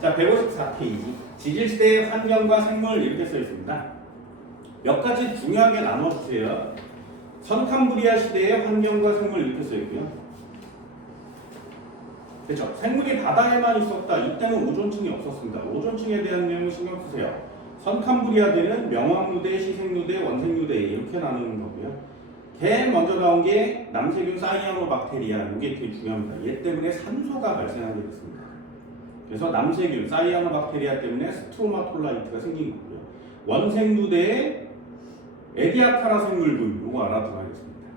자, 154페이지. 지질시대의 환경과 생물 이렇게 써 있습니다. 몇 가지 중요하게 나눠주세요. 선캄브리아 시대의 환경과 생물 이렇게 써 있고요. 그렇죠. 생물이 바다에만 있었다. 이때는 오존층이 없었습니다. 오존층에 대한 내용을 신경 쓰세요. 선캄브리아대는 명왕누대, 시생누대, 원생누대 이렇게 나누는 거고요. 제일 먼저 나온 게 남세균 사이아노박테리아. 이게 되게 중요합니다. 얘 때문에 산소가 발생하게 됐습니다. 그래서 남세균 사이아노박테리아 때문에 스트로마톨라이트가 생긴 거고요. 원생누대에 에디아카라 생물군 이거 알아둬야겠습니다.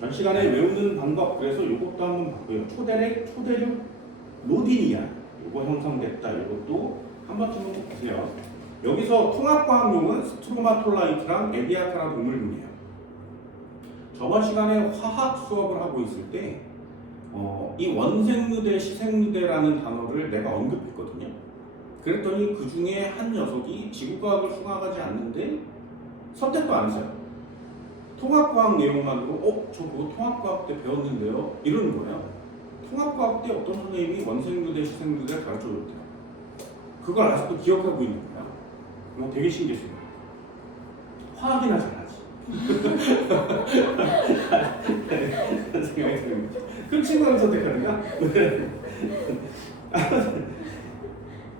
전 시간에 외우는 방법 그래서 이것도 한번 봤고요. 초대륙 로디니아 이거 형성됐다. 이것도 한 번쯤은 꼭 보세요. 여기서 통합과학용은 스트로마톨라이트랑 에디아카라 동물군이에요. 저번 시간에 화학 수업을 하고 있을 때 이 원생누대, 시생누대라는 단어를 내가 언급했거든요. 그랬더니 그 중에 한 녀석이 지구과학을 수강하지 않는데 선택도 안 했어요. 통합과학 내용만으로 저 그거 통합과학 때 배웠는데요? 이러는 거예요. 통합과학 때 어떤 선생님이 원생누대, 시생누대를 가르쳐줬대요. 그걸 아직도 기억하고 있는 거야. 되게 신기했어요. 화학이나 잘하지. 생각이 듭니다. 그럼 친구를 선택하는가?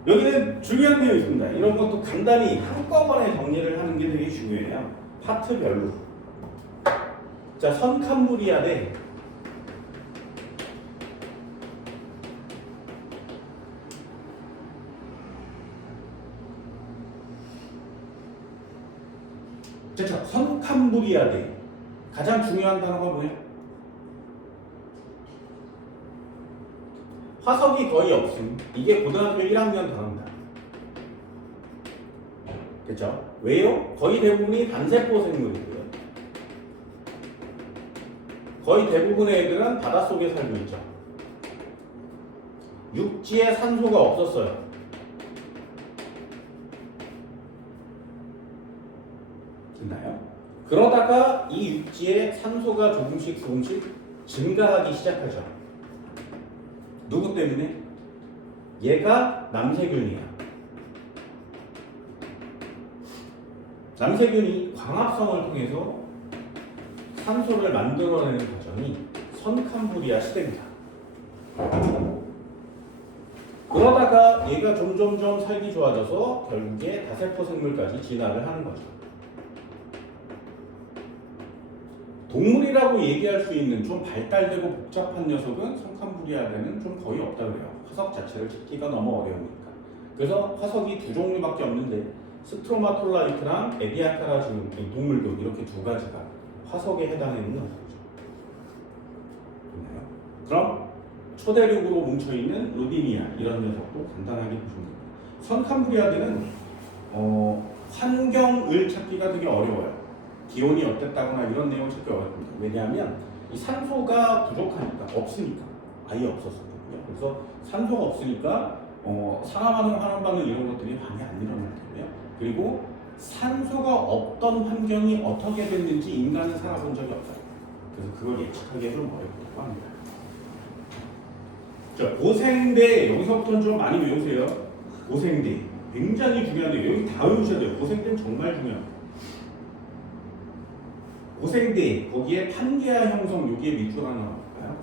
여기는 중요한 내용이 있습니다. 이런 것도 간단히 한꺼번에 정리를 하는 게 되게 중요해요. 파트별로. 자, 선캄브리아대 그렇죠. 선캄브리아대 가장 중요한 단어가 뭐예요? 화석이 거의 없음. 이게 고등학교 1학년 단어입니다. 그렇죠? 왜요? 거의 대부분이 단세포 생물이고요. 거의 대부분의 애들은 바닷속에 살고 있죠. 육지에 산소가 없었어요. 됐나요? 그러다가 이 육지에 산소가 조금씩 증가하기 시작하죠. 누구 때문에? 얘가 남세균이야. 남세균이 광합성을 통해서 산소를 만들어내는 과정이 선캄브리아 시대입니다. 그러다가 얘가 점점점 살기 좋아져서 결국에 다세포 생물까지 진화를 하는 거죠. 동물이라고 얘기할 수 있는 좀 발달되고 복잡한 녀석은 선캄브리아대는 좀 거의 없다 그래요. 화석 자체를 찾기가 너무 어려우니까. 그래서 화석이 두 종류밖에 없는데 스트로마톨라이트랑 에디아카라 동물군 이렇게 두 가지가 화석에 해당하는 녀석이죠. 됐나요? 그럼 초대륙으로 뭉쳐있는 로디니아 이런 녀석도 간단하게 보시면 됩니다. 선캄브리아대는 환경을 찾기가 되게 어려워요. 기온이 어땠다거나 이런 내용을 찾기 어렵습니다. 왜냐하면 이 산소가 부족하니까 없으니까 아예 없었거든요. 그래서 산소가 없으니까 산화 반응, 환원 반응 이런 것들이 많이 안 일어날 텐데요. 그리고 산소가 없던 환경이 어떻게 됐는지 인간은 살아본 적이 없어요. 그래서 그걸 예측하기가 좀 어렵다고 합니다. 자, 고생대 여기서부터는 좀 많이 외우세요. 고생대 굉장히 중요한데 여기 다 외우셔야 돼요. 고생대는 정말 중요합니다. 고생대 거기에 판게아 형성 여기에 밑줄 하나 나올까요?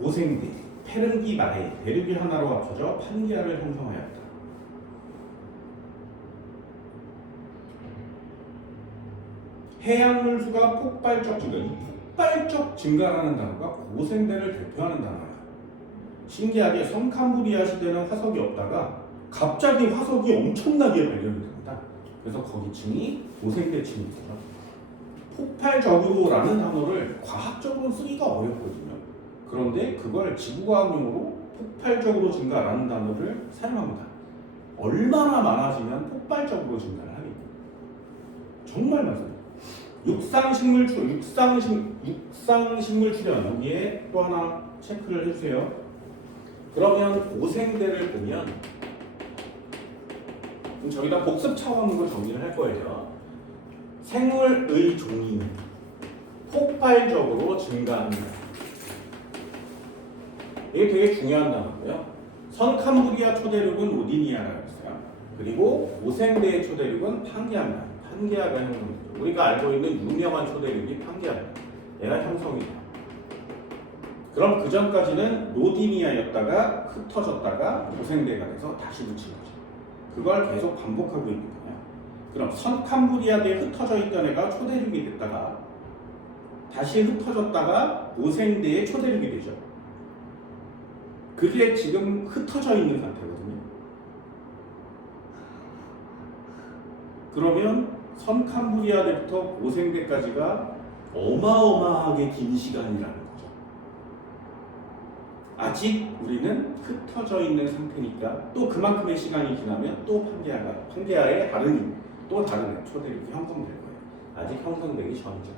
고생대 페른기 마해 대륙이 하나로 합쳐져 판게아를 형성하였다. 해양물 수가 폭발적 증가. 이 폭발적 증가라는 단어가 고생대를 대표하는 단어예요. 신기하게 선캄브리아 시대는 화석이 없다가 갑자기 화석이 엄청나게 발견이 됩니다. 그래서 거기 층이 고생대층이죠. 폭발적으로라는 단어를 과학적으로 쓰기가 어렵거든요. 그런데 그걸 지구과학용어로 폭발적으로 증가라는 단어를 사용합니다. 얼마나 많아지면 폭발적으로 증가를 하겠죠. 정말 많습니다. 육상식물 출현 여기에 또 하나 체크를 해주세요. 그러면 고생대를 보면 저기다 복습 차원으로 정리를 할 거예요. 생물의 종이 폭발적으로 증가합니다. 이게 되게 중요한 단어고요. 선캄브리아 초대륙은 로디니아라고 했어요. 그리고 오생대의 초대륙은 판게아입니다. 판게아가 형성됐죠. 우리가 알고 있는 유명한 초대륙이 판게아입니다. 얘가 형성이 돼요. 그럼 그 전까지는 로디니아였다가 흩어졌다가 오생대가 돼서 다시 붙인 거죠. 그걸 계속 반복하고 있는 거예요. 그럼 선캄브리아대에 흩어져 있던 애가 초대륙이 됐다가 다시 흩어졌다가 오생대에 초대륙이 되죠. 그게 지금 흩어져 있는 상태거든요. 그러면 선캄브리아대부터 오생대까지가 어마어마하게 긴 시간이라는 거죠. 아직 우리는 흩어져 있는 상태니까 또 그만큼의 시간이 지나면 또 판게아의 또 다른 초대륙이 형성될 거예요. 아직 형성되기 전이죠.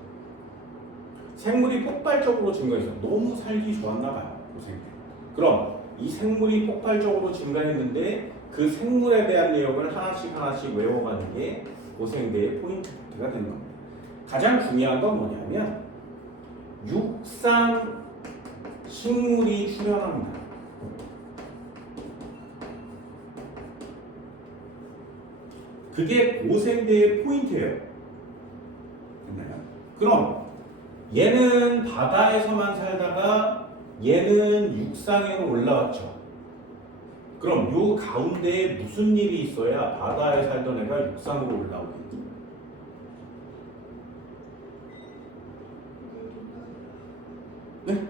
생물이 폭발적으로 증가해서 너무 살기 좋았나 봐요. 오생대. 그럼 이 생물이 폭발적으로 증가했는데 그 생물에 대한 내용을 하나씩 외워가는 게 오생대의 포인트가 되는 겁니다. 가장 중요한 건 뭐냐면 육상 식물이 출현합니다. 그게 오생대의 포인트예요. 됐나요? 그럼 얘는 바다에서만 살다가 얘는 육상으로 올라왔죠. 그럼 요 가운데에 무슨 일이 있어야 바다에 살던 애가 육상으로 올라오겠지? 네?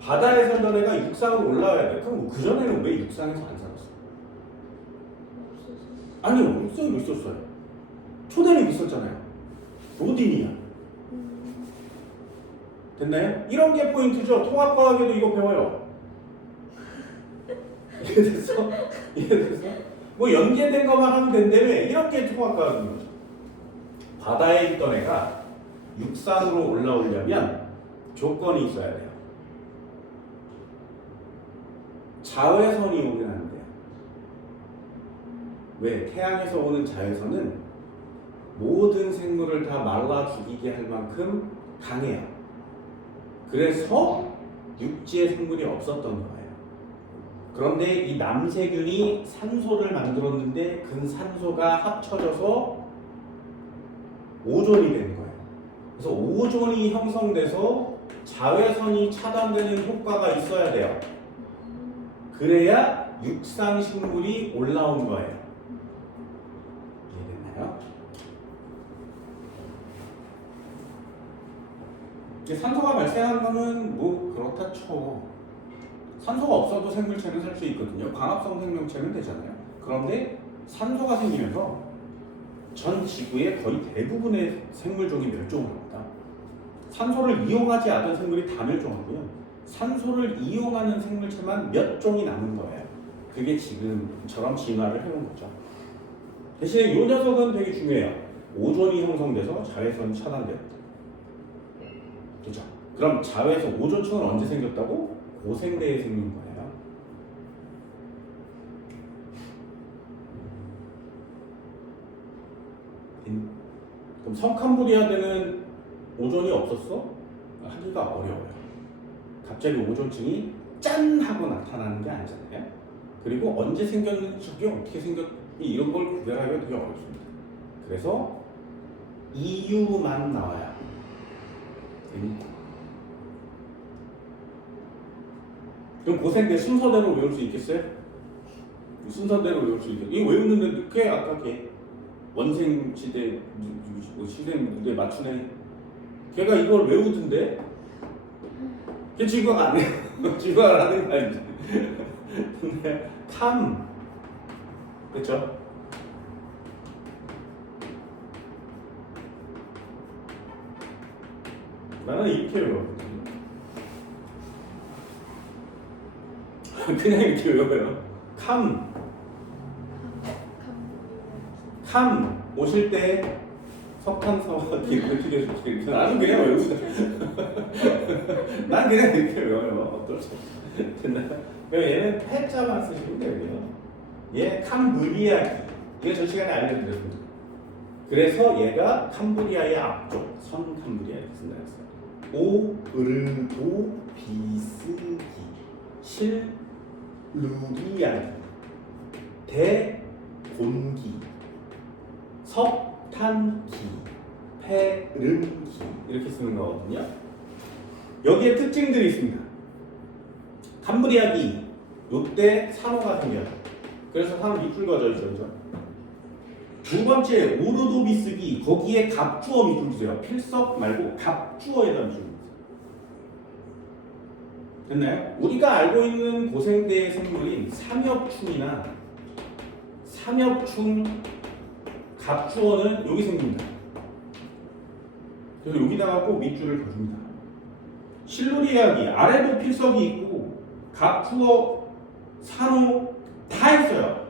바다에 살던 애가 육상으로 올라와야 돼. 그럼 그 전에는 왜 육상에서 안 살았어? 아니요, 육상이 있었어요. 초대륙 있었잖아요. 로디니아. 됐나요? 이런 게 포인트죠. 통합과학에도 이거 배워요. 이해됐어? 이해됐어? 뭐 연계된 것만 하면 된다며. 이런 게 통합과학인 거죠. 바다에 있던 애가 육상으로 올라오려면 조건이 있어야 돼요. 자외선이 오면 안 돼요. 왜? 태양에서 오는 자외선은 모든 생물을 다 말라 죽이게 할 만큼 강해요. 그래서 육지에 생물이 없었던 거예요. 그런데 이 남세균이 산소를 만들었는데 그 산소가 합쳐져서 오존이 된 거예요. 그래서 오존이 형성돼서 자외선이 차단되는 효과가 있어야 돼요. 그래야 육상 식물이 올라온 거예요. 이해됐나요? 산소가 발생한 거는 뭐 그렇다 쳐. 산소가 없어도 생물체는 살 수 있거든요. 광합성 생명체는 되잖아요. 그런데 산소가 생기면서 전 지구의 거의 대부분의 생물종이 멸종을 합니다. 산소를 이용하지 않던 생물이 다 멸종하고요. 산소를 이용하는 생물체만 몇 종이 남은 거예요. 그게 지금처럼 진화를 해온 거죠. 대신에 이 녀석은 되게 중요해요. 오존이 형성돼서 자외선이 차단됩니다. 그죠? 그럼 자외선 오존층은 언제 생겼다고? 고생대에 생긴 거예요. 그럼 선캄브리아대는 오존이 없었어? 하기가 어려워요. 갑자기 오존층이 짠 하고 나타나는 게 아니잖아요. 그리고 언제 생겼는지 저게 어떻게 생겼는지 이런 걸 구별하기가 되게 어렵습니다. 그래서 이유만 나와요. 그럼 고생대 순서대로 외울 수 있겠어요? 순서대로 외울 수 있겠어요? 이거 외우는데 꽤 아까 걔 원생지대 시생무대 맞추네. 걔가 이걸 외우던데 걔 지금 안 해요. 지금 안 하는 거 아니지. 근데 그쵸? 나는 이렇게 외워. 그냥 이렇게 외워요. 캄 오실 때 석탄서와 기름을 튀겨줄게. 나는 그냥 외우자. 난 그냥 이렇게 외워요. 어떨지. 됐나요? 얘는 패자만 쓰시면 돼요. 얘 캄브리아기. 이거 저 시간에 알려드렸습니다. 그래서 얘가 캄브리아의 앞쪽, 선 캄브리아를 쓴다 했어요. 오르도 비스기 실루리아기 대곤기 석탄기 페름기 이렇게 쓰는 거거든요. 여기에 특징들이 있습니다. 캄브리아기 요때 산호가 생겨요. 그래서 산호 밑줄 그어져 있죠. 두 번째 우르도비스기 거기에 갑주어 밑줄 주세요. 필석 말고 갑주어에다 밑줄 주세요. 됐나요? 우리가 알고 있는 고생대의 생물인 삼엽충이나 삼엽충 갑주어는 여기 생깁니다. 그래서 여기다가 꼭 밑줄을 그어줍니다. 실루리아기 아래도 필석이 있고 갑주어 산호 다 있어요.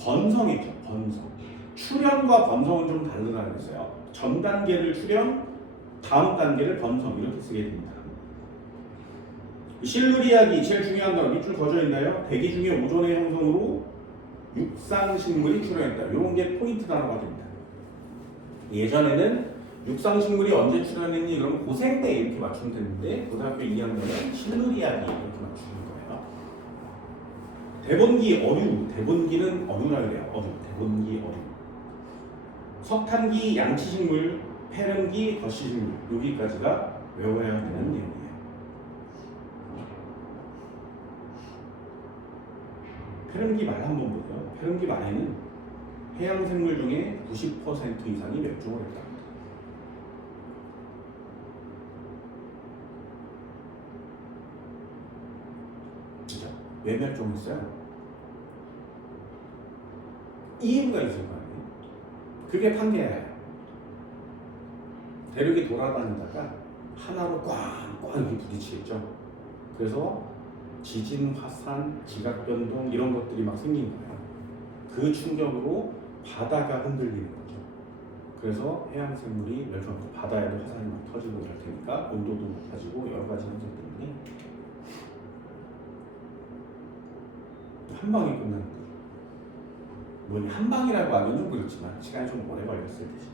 번성했죠. 번성. 출현과 번성은 좀 다르다고 했어요. 전 단계를 출현, 다음 단계를 번성 이렇게 쓰게 됩니다. 실루리아기 제일 중요한 단어 밑줄 그어져 있나요? 대기 중에 오존의 형성으로 육상식물이 출현했다. 이런 게 포인트 단어가 됩니다. 예전에는 육상식물이 언제 출현했니? 그러면 고생 때 이렇게 맞추면 되는데 고등학교 2학년은 실루리아기 이렇게 맞추는 거예요. 대본기 어류, 대본기는 어류라 그래요. 어류, 대본기 어류. 석탄기 양치식물, 페름기 거시식물 여기까지가 외워야 되는 내용이에요. 페름기 말 한번 보세요. 페름기 말에는 해양생물 중에 90% 이상이 멸종을 했다. 진짜 왜 멸종했어요? 이유가 있을 거 아니에요. 그게 판계예요. 대륙이 돌아다니다가 하나로 꽝꽝 이렇게 부딪히겠죠. 그래서 지진, 화산, 지각변동 이런 것들이 막 생긴 거예요. 그 충격으로 바다가 흔들리는 거죠. 그래서 해양생물이 멸종하고 바다에도 화산이 막 터지고 이럴 테니까 온도도 높아지고 여러 가지 현상 때문에 한 방에 끝나는 거죠. 뭐니 한 방이라고 하면 좀 그렇지만 시간이 좀 오래 걸렸을 대신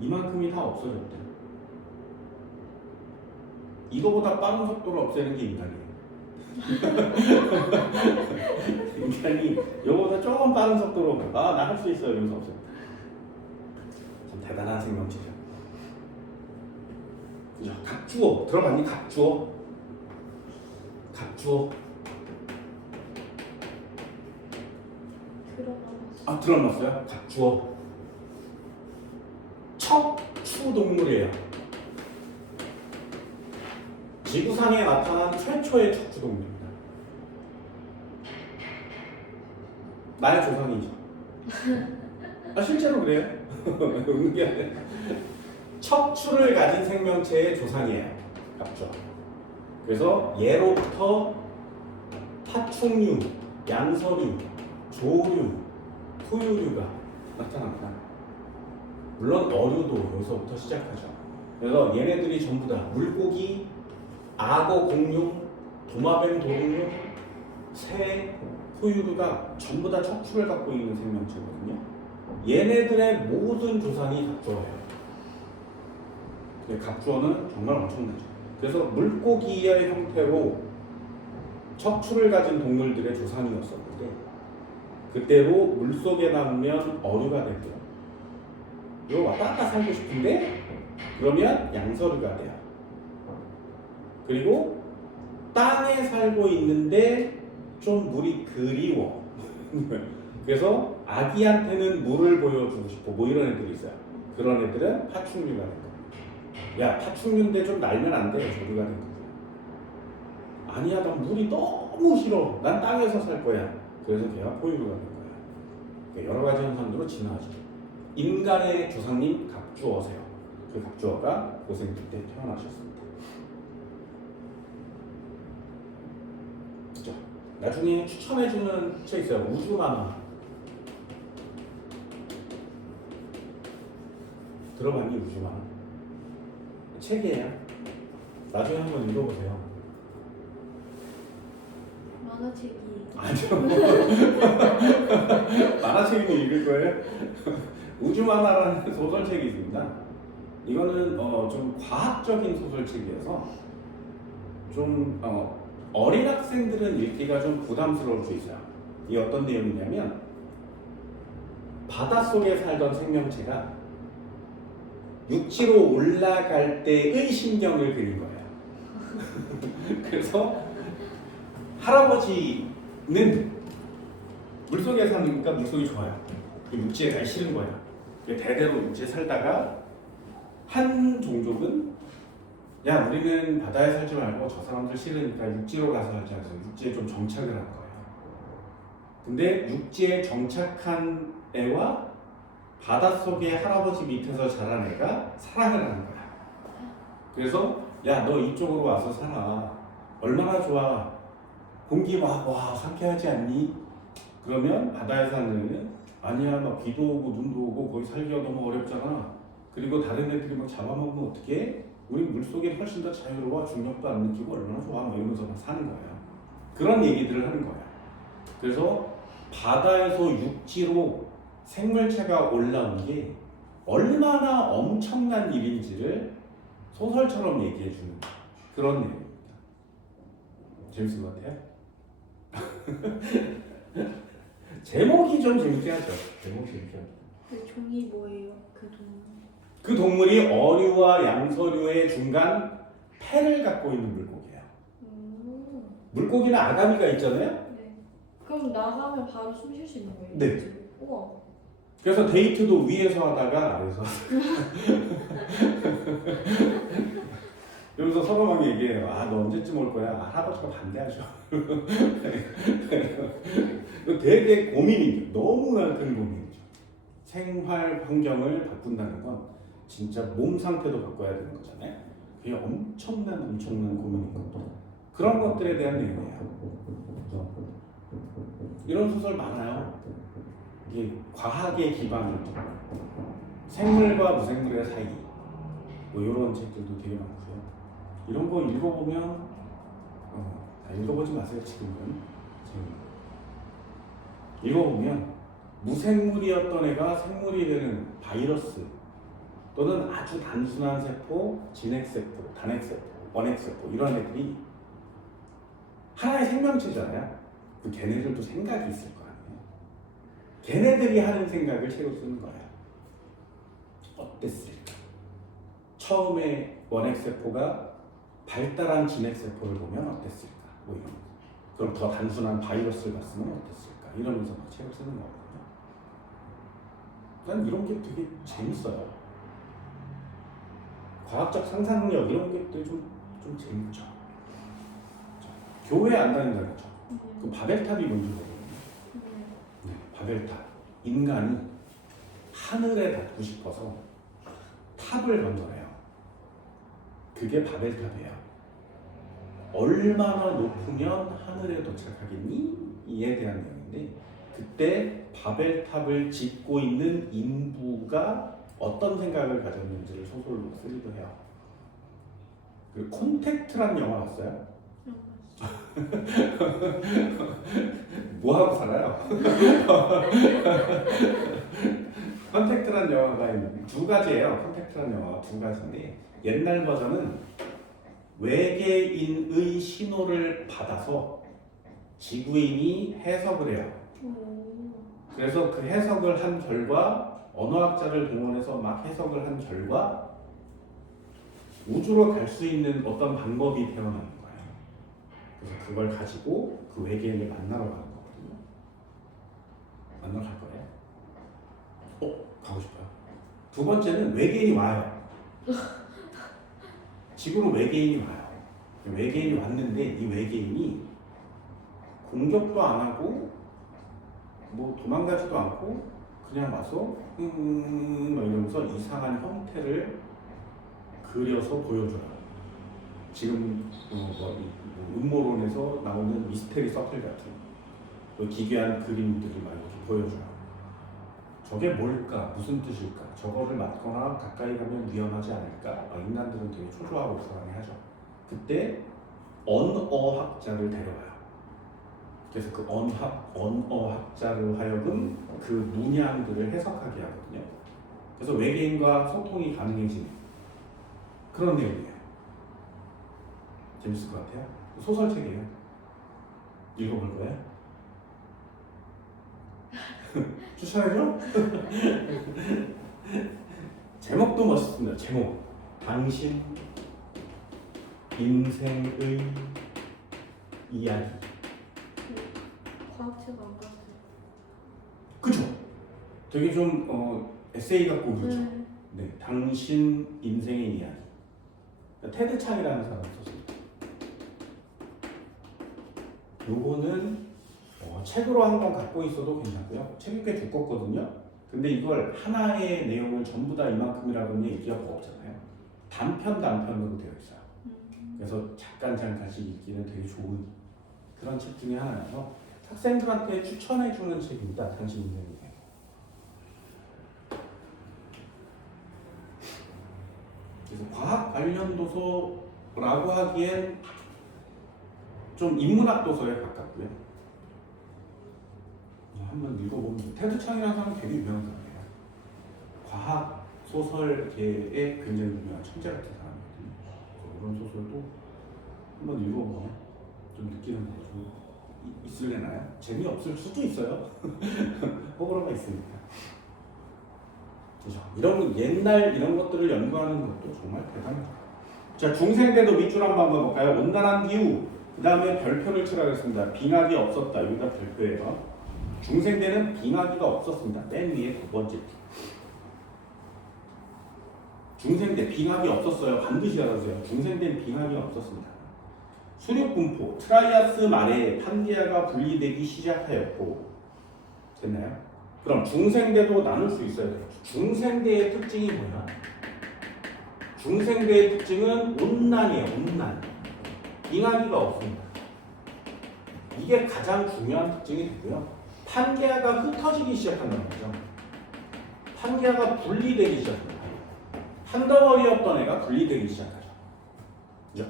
이만큼이 다 없어졌대요. 이거보다 빠른 속도로 없애는 게 인간이에요. 인간이 이거보다 조금 빠른 속도로 나 할 수 있어 이러면서 없어요. 참 대단한 생명체죠. 그죠? 갑주어 들어봤니? 갑주어. 갑주어. 들어봤어요? 갑주어. 척추 동물이에요. 지구상에 나타난 최초의 척추 동물입니다. 나의 조상이죠. 실제로 그래요. 웃는 게 아니라 척추를 가진 생명체의 조상이에요. 갑주어. 그래서 예로부터 파충류, 양서류, 조류, 포유류가 나타납니다. 물론 어류도 여기서부터 시작하죠. 그래서 얘네들이 전부 다 물고기, 악어, 공룡, 도마뱀, 도롱뇽, 새, 포유류가 전부 다 척추를 갖고 있는 생명체거든요. 얘네들의 모든 조상이 갑주어예요. 갑주어는 정말 엄청나죠. 그래서 물고기의 형태로 척추를 가진 동물들의 조상이었었는데 그때로 물속에 나오면 어류가 되고요. 이거 왔다 갔다 살고 싶은데 그러면 양서류가 돼요. 그리고 땅에 살고 있는데 좀 물이 그리워. 그래서 아기한테는 물을 보여주고 싶어. 뭐 이런 애들이 있어요. 그런 애들은 파충류가 된 거예요. 야, 파충류인데 좀 날면 안 돼. 조류가 된 거예요. 아니야, 난 물이 너무 싫어. 난 땅에서 살 거야. 그래서 걔가 포유류가 된 거야. 그러니까 여러 가지 현상으로 진화하죠. 인간의 조상님 갑주어세요. 그 갑주어가 고생기 때 태어나셨습니다. 그죠? 나중에 추천해주는 책 있어요. 우주만화. 들어봤니? 우주만화? 책이에요. 나중에 한번 읽어보세요. 만화책이 아니요. 만화책이면 읽을 거예요? 우주만화라는 소설책이 있습니다. 이거는 좀 과학적인 소설책이어서 좀 어린 학생들은 읽기가 좀 부담스러울 수 있어요. 이 어떤 내용이냐면 바닷속에 살던 생명체가 육지로 올라갈 때의 심경을 그린 거예요. 그래서 할아버지는 물속에 사니까 물속이 좋아요. 육지에 가기 싫은 거예요. 대대로 육지에 살다가 한 종족은 야 우리는 바다에 살지 말고 저 사람들 싫으니까 육지로 가서 살자 해서 육지에 좀 정착을 한 거예요. 근데 육지에 정착한 애와 바닷속에 할아버지 밑에서 자란 애가 사랑을 하는 거야. 그래서 야 너 이쪽으로 와서 살아. 얼마나 좋아. 공기 와 상쾌하지 않니? 그러면 바다에 사는 애는 아니야 막 비도 오고 눈도 오고 거기 살기가 너무 어렵잖아. 그리고 다른 애들이 막 잡아먹으면 어떡해? 우리 물속에 훨씬 더 자유로워. 중력도 안 느끼고 얼마나 좋아. 막 이러면서 막 사는 거야. 그런 얘기들을 하는 거야. 그래서 바다에서 육지로 생물체가 올라온 게 얼마나 엄청난 일인지를 소설처럼 얘기해 주는 그런 내용입니다. 재밌을 것 같아요? 제목이 좀 재밌게 하죠. 제목이 재밌게 하죠. 그 종이 뭐예요? 그 동물? 그 동물이 어류와 양서류의 중간 폐를 갖고 있는 물고기예요. 물고기는 아가미가 있잖아요. 네. 그럼 나가면 바로 숨 쉴 수 있는 거예요? 네. 우와. 그래서 데이트도 위에서 하다가 아래서 이러면서 서로 막 얘기해요. 아, 너 언제쯤 올 거야? 아, 할아버지가 반대하죠. 되게 고민이죠. 너무나 큰 고민이죠. 생활 환경을 바꾼다는 건 진짜 몸 상태도 바꿔야 되는 거잖아요. 그게 엄청난 고민이거든요. 그런 것들에 대한 내용이에요. 그래서 이런 소설 많아요. 이게 과학의 기반을 두고 생물과 무생물의 사이 뭐 이런 책들도 되게 많고요. 이런 거 읽어보면 읽어보지 마세요. 지금은 읽어보면 무생물이었던 애가 생물이 되는 바이러스 또는 아주 단순한 세포, 진핵세포, 단핵세포, 원핵세포 이런 애들이 하나의 생명체잖아요. 그 걔네들도 생각이 있을 거 아니에요. 걔네들이 하는 생각을 책으로 쓰는 거예요. 어땠을까? 처음에 원핵세포가 발달한 진핵세포를 보면 어땠을까? 뭐 이런. 그럼 더 단순한 바이러스를 봤으면 어땠을까? 이러면서 막 책을 쓰는 거거든요. 난 이런 게 되게 재밌어요. 과학적 상상력 이런 게 좀 재밌죠. 교회 안 다닌다는 거죠. 그 바벨탑이 뭔지 모르거든요. 네, 바벨탑. 인간이 하늘에 닿고 싶어서 탑을 건너래요. 그게 바벨탑이에요. 얼마나 높으면 하늘에 도착하겠니? 이에 대한 내용인데 그때 바벨탑을 짓고 있는 인부가 어떤 생각을 가졌는지를 소설로 쓰기도 해요. 그 콘택트란 영화 봤어요? 뭐 하고 살아요? 컨택트란 영화가 두 가지예요. 컨택트란 영화가 두 가지인데 옛날 버전은 외계인의 신호를 받아서 지구인이 해석을 해요. 그래서 그 해석을 한 결과 언어학자를 동원해서 막 해석을 한 결과 우주로 갈 수 있는 어떤 방법이 태어나는 거예요. 그래서 그걸 가지고 그 외계인을 만나러 가는 거거든요. 만나러 갈 거예요? 가고 싶어요. 두 번째는 외계인이 와요. 지구로 외계인이 와요. 외계인이 왔는데 이 외계인이 공격도 안 하고 뭐 도망가지도 않고 그냥 와서 막 이러면서 이상한 형태를 그려서 보여줘요. 지금 음모론에서 나오는 미스테리 서클 같은 기괴한 그림들을 막 이렇게 보여줘요. 저게 뭘까? 무슨 뜻일까? 저거를 맞거나 가까이 가면 위험하지 않을까? 인간들은 되게 초조하고 불안해하죠. 그때 언어학자를 데려와요. 그래서 그 언어학자로 하여금 그 문양들을 해석하게 하거든요. 그래서 외계인과 소통이 가능해지는 그런 내용이에요. 재밌을 것 같아요. 소설책이에요. 읽어볼 거예요? 추천해줘? 제목도 멋있습니다. 제목. 당신 인생의 이야기. 과학책 안 봤어요. 그죠? 되게 좀 에세이 같고 그렇죠? 네. 네, 당신 인생의 이야기. 테드 창이라는 사람 썼습니다. 요거는 책으로 한 권 갖고 있어도 괜찮고요. 책이 꽤 두껍거든요. 근데 이걸 하나의 내용을 전부 다 이만큼이라고는 얘기가 뭐 없잖아요. 단편으로 되어 있어요. 그래서 잠깐씩 읽기는 되게 좋은 그런 책 중에 하나여서 학생들한테 추천해주는 책입니다. 당신 인생의 이야기. 그래서 과학 관련 도서라고 하기엔 좀 인문학 도서에 가깝고요. 한번 읽어보면 테드 창이라는 사람이 되게 유명한 사람이에요. 과학 소설계의 굉장히 유명한 천재 같은 사람이거든요. 그런 소설도 한번 읽어보면 좀 느끼는 거 좀 있을래나요? 재미없을 수도 있어요. 호불호가 있으니까. 그죠? 이런 옛날 이런 것들을 연구하는 것도 정말 대단해요. 자, 중생대도 밑줄 한번 볼까요? 온난한 기후. 그 다음에 별표를 치라고 했습니다. 빙하기 없었다. 여기다 별표예요. 중생대는 빙하기가 없었습니다. 맨 위에 두 번째. 중생대 빙하기 없었어요. 반드시 알아주세요. 중생대는 빙하기가 없었습니다. 수륙분포 트라이아스 말에 판게아가 분리되기 시작하였고 됐나요? 그럼 중생대도 나눌 수 있어야 돼요. 중생대의 특징이 뭐야? 중생대의 특징은 온난이에요. 온난. 빙하기가 없습니다. 이게 가장 중요한 특징이 되고요. 판게아가 흩어지기 시작한다는 거죠. 판게아가 분리되기 시작합니다. 한 덩어리였던 애가 분리되기 시작하죠.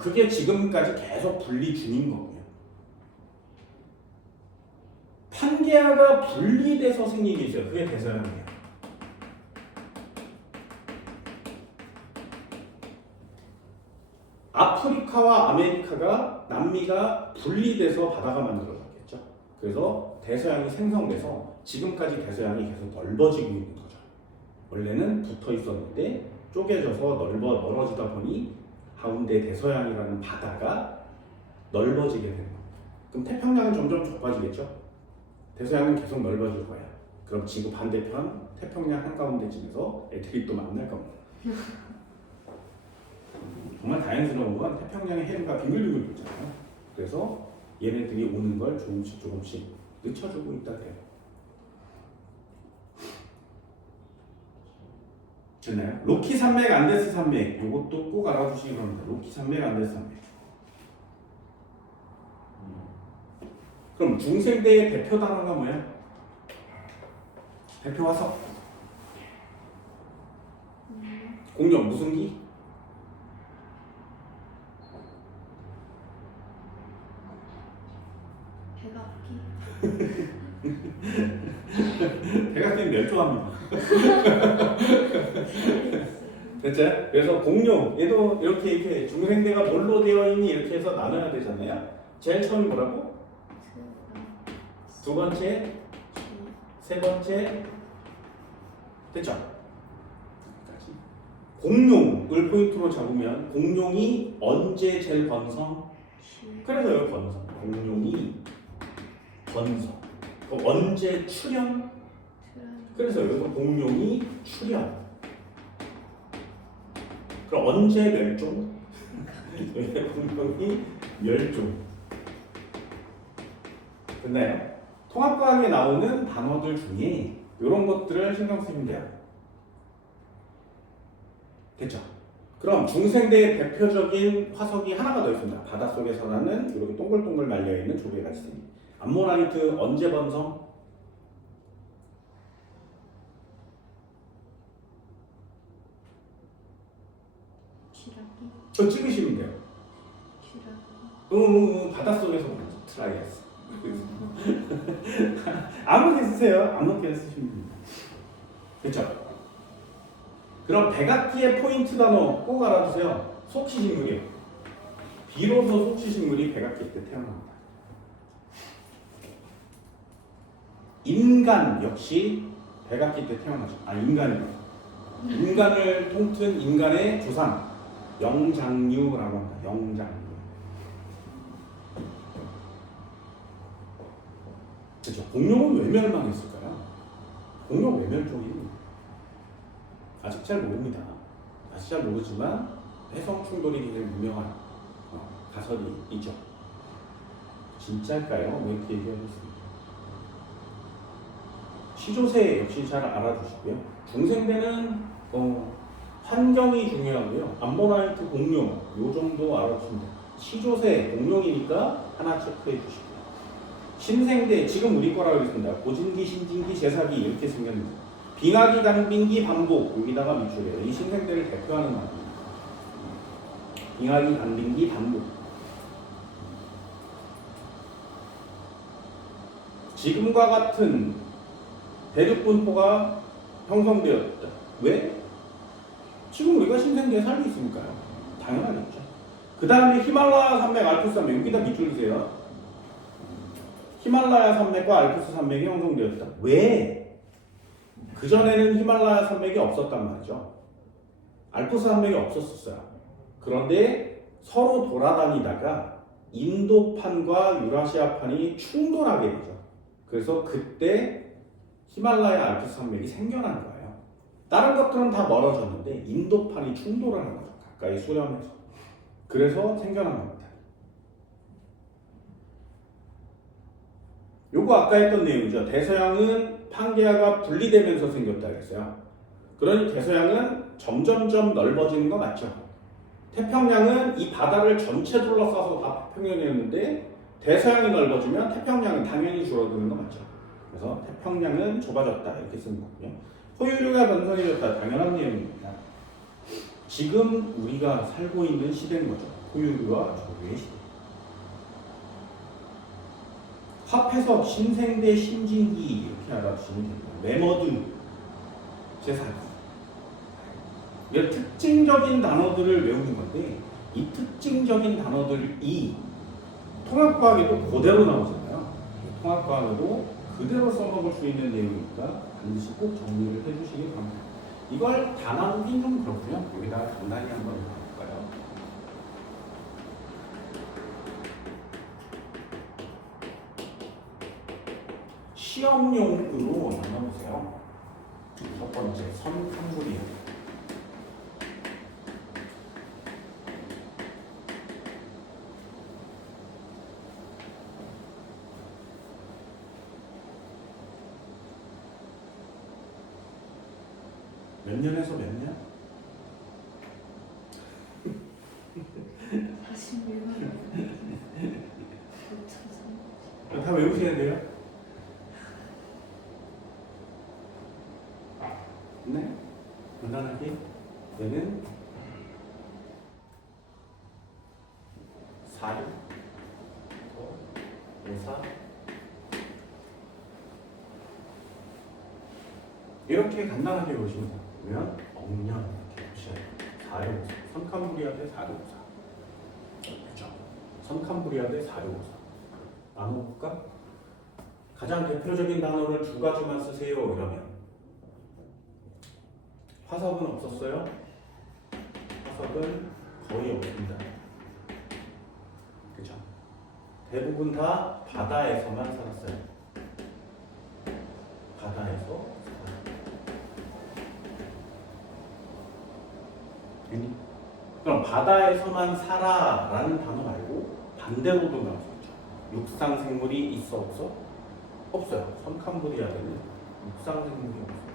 그게 지금까지 계속 분리 중인 거고요. 판게아가 분리돼서 생긴 게 있어요. 그게 대서양이에요. 아프리카와 아메리카가 남미가 분리돼서 바다가 만들어졌겠죠. 그래서 대서양이 생성돼서 지금까지 대서양이 계속 넓어지고 있는 거죠. 원래는 붙어 있었는데 쪼개져서 멀어지다 보니 가운데 대서양이라는 바다가 넓어지게 되는 겁니다. 그럼 태평양은 점점 좁아지겠죠. 대서양은 계속 넓어질 거예요. 그럼 지구 반대편 태평양 한가운데쯤에서 애들이 또 만날 겁니다. 정말 다행스러운 건 태평양의 해류가 빙글빙글 돌잖아요. 그래서 얘네들이 오는 걸 조금씩 늦춰주고 있다 그래요. 됐나요? 로키 산맥, 안데스 산맥 이것도 꼭 알아두시기 바랍니다. 로키 산맥, 안데스 산맥. 그럼 중생대의 대표 단어가 뭐야? 대표 화석. 공룡 무슨 기? 백악기. 백악기는 멸종합니다. 됐죠? 그래서 공룡 얘도 이렇게 중생대가 뭘로 되어 있니 이렇게 해서 나눠야 되잖아요. 제일 처음이 뭐라고? 두 번째, 세 번째, 됐죠? 여기까지. 공룡을 포인트로 잡으면 공룡이 언제 제일 번성? 그래서 여기 번성. 공룡이 번성. 그럼 언제 출현? 그래서 여기서 공룡이 출현. 그럼 언제 멸종? 공룡이 멸종. 됐나요? 통합과학에 나오는 단어들 중에 이런 것들을 신경 쓰면 돼요. 됐죠? 그럼 중생대의 대표적인 화석이 하나가 더 있습니다. 바닷속에 살아는 이렇게 동글동글 말려있는 조개같이 생긴 암모나이트 언제 번성? 저 찍으시면 돼요. 바닷속에서 트라이아스. 아무렇게 쓰세요. 아무렇게 쓰시면 됩니다. 그렇죠? 그럼 백악기의 포인트 단어 꼭 알아두세요. 속시식물이요. 비로소 속시식물이 백악기 때 태어납니다. 인간 역시 백악기 때 태어나죠. 인간이요. 인간을 통틀 인간의 조상 영장류라고 합니다. 영장류. 그렇죠. 공룡은 왜 멸망했을까요? 공룡 외멸종이 아직 잘 모릅니다. 아직 잘 모르지만 해성 충돌이 굉장히 유명한 가설이 있죠. 진짜일까요? 뭐 이렇게 얘기하셨습니다. 시조새 역시 잘 알아두시고요. 중생대는 환경이 중요하고요. 암모나이트 공룡 요 정도 알아두시면 돼요. 시조새 공룡이니까 하나 체크해 주시고요. 신생대 지금 우리 거라고 했습니다. 고진기, 신진기, 제사기 이렇게 생겼습니다. 빙하기, 간빙기, 반복 여기다가 밑줄이에요. 이 신생대를 대표하는 말입니다. 빙하기, 간빙기, 반복. 지금과 같은 대륙분포가 형성되었다. 왜? 지금 우리가 신생대에 살고 있으니까요. 당연하겠죠. 그 다음에 히말라야 산맥, 알프스 산맥 여기다 밑줄 주세요. 히말라야 산맥과 알프스 산맥이 형성되었다. 왜? 그전에는 히말라야 산맥이 없었단 말이죠. 알프스 산맥이 없었어요. 그런데 서로 돌아다니다가 인도판과 유라시아판이 충돌하게 되죠. 그래서 그때 히말라야 알프스 산맥이 생겨난 거예요. 다른 것들은 다 멀어졌는데 인도판이 충돌하는 거죠. 가까이 수렴해서. 그래서 생겨난 겁니다. 요거 아까 했던 내용이죠. 대서양은 판게아가 분리되면서 생겼다 그랬어요. 그러니 대서양은 점점점 넓어지는 거 맞죠? 태평양은 이 바다를 전체 둘러싸서 다 태평양이었는데 대서양이 넓어지면 태평양은 당연히 줄어드는 거 맞죠? 그래서 태평양은 좁아졌다 이렇게 쓰는 거군요. 포유류가 번성해졌다 당연한 내용입니다. 지금 우리가 살고 있는 시대인 거죠. 포유류와 조류의 시대. 합해서 신생대, 신진기 이렇게 알아두시면 됩니다. 메머드, 제사기. 이런 특징적인 단어들을 외우는 건데 이 특징적인 단어들이 통합과학에도 그대로 나오잖아요. 통합과학에도 그대로 써먹을 수 있는 내용이니까 반드시 꼭 정리를 해주시기 바랍니다. 이걸 다 나오긴 좀 그렇고요. 여기다가 간단히 한번 해볼까요? 시험용으로 나눠보세요. 첫 번째, 선칸구리. 몇 년에서 몇 년? 41만 다 외우셔야 돼요? 네? 간단하게 얘는 4, 5, 4 이렇게 간단하게 보시면 돼요. 그러면 억년 이렇게 보셔야 돼요. 4, 5, 4 선칸부리아대 4, 5, 4 그렇죠? 선칸부리아대 4, 5, 4 나눠볼까? 가장 대표적인 단어를 두 가지만 쓰세요. 이러면 화석은 없었어요? 화석은 거의 없습니다. 그렇죠? 대부분 다 바다에서만 살았어요. 바다에서 그럼 바다에서만 살아라는 단어 말고 반대로도 나올 수 있죠. 육상 생물이 있어 없어? 없어요. 선칸부리아대는 육상 생물이 없어요.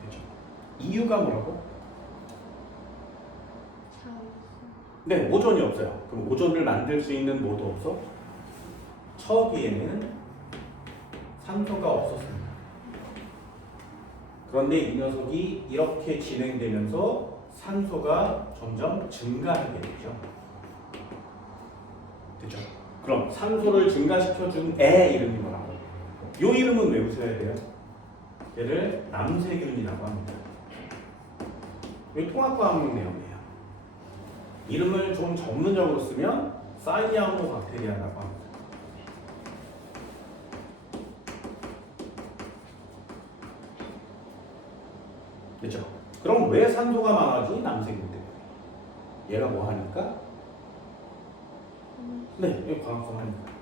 그렇죠. 이유가 뭐라고? 네, 오존이 없어요. 그럼 오존을 만들 수 있는 뭐도 없어? 처기에는 산소가 없었습니다. 그런데 이 녀석이 이렇게 진행되면서 산소가 점점 증가하게 되죠. 그렇죠? 그럼 산소를 증가시켜준 애 이름이 뭐라고? 요 이름은 외우셔야 돼요. 얘를 남세균이라고 합니다. 이 통합과학용 내용이에요. 이름을 좀 전문적으로 쓰면 사이아노박테리아라고 합니다. 그렇죠? 그럼 왜 산소가 많아지? 남세균 때문에. 얘가 뭐 하니까? 네, 얘 광합성 하니까.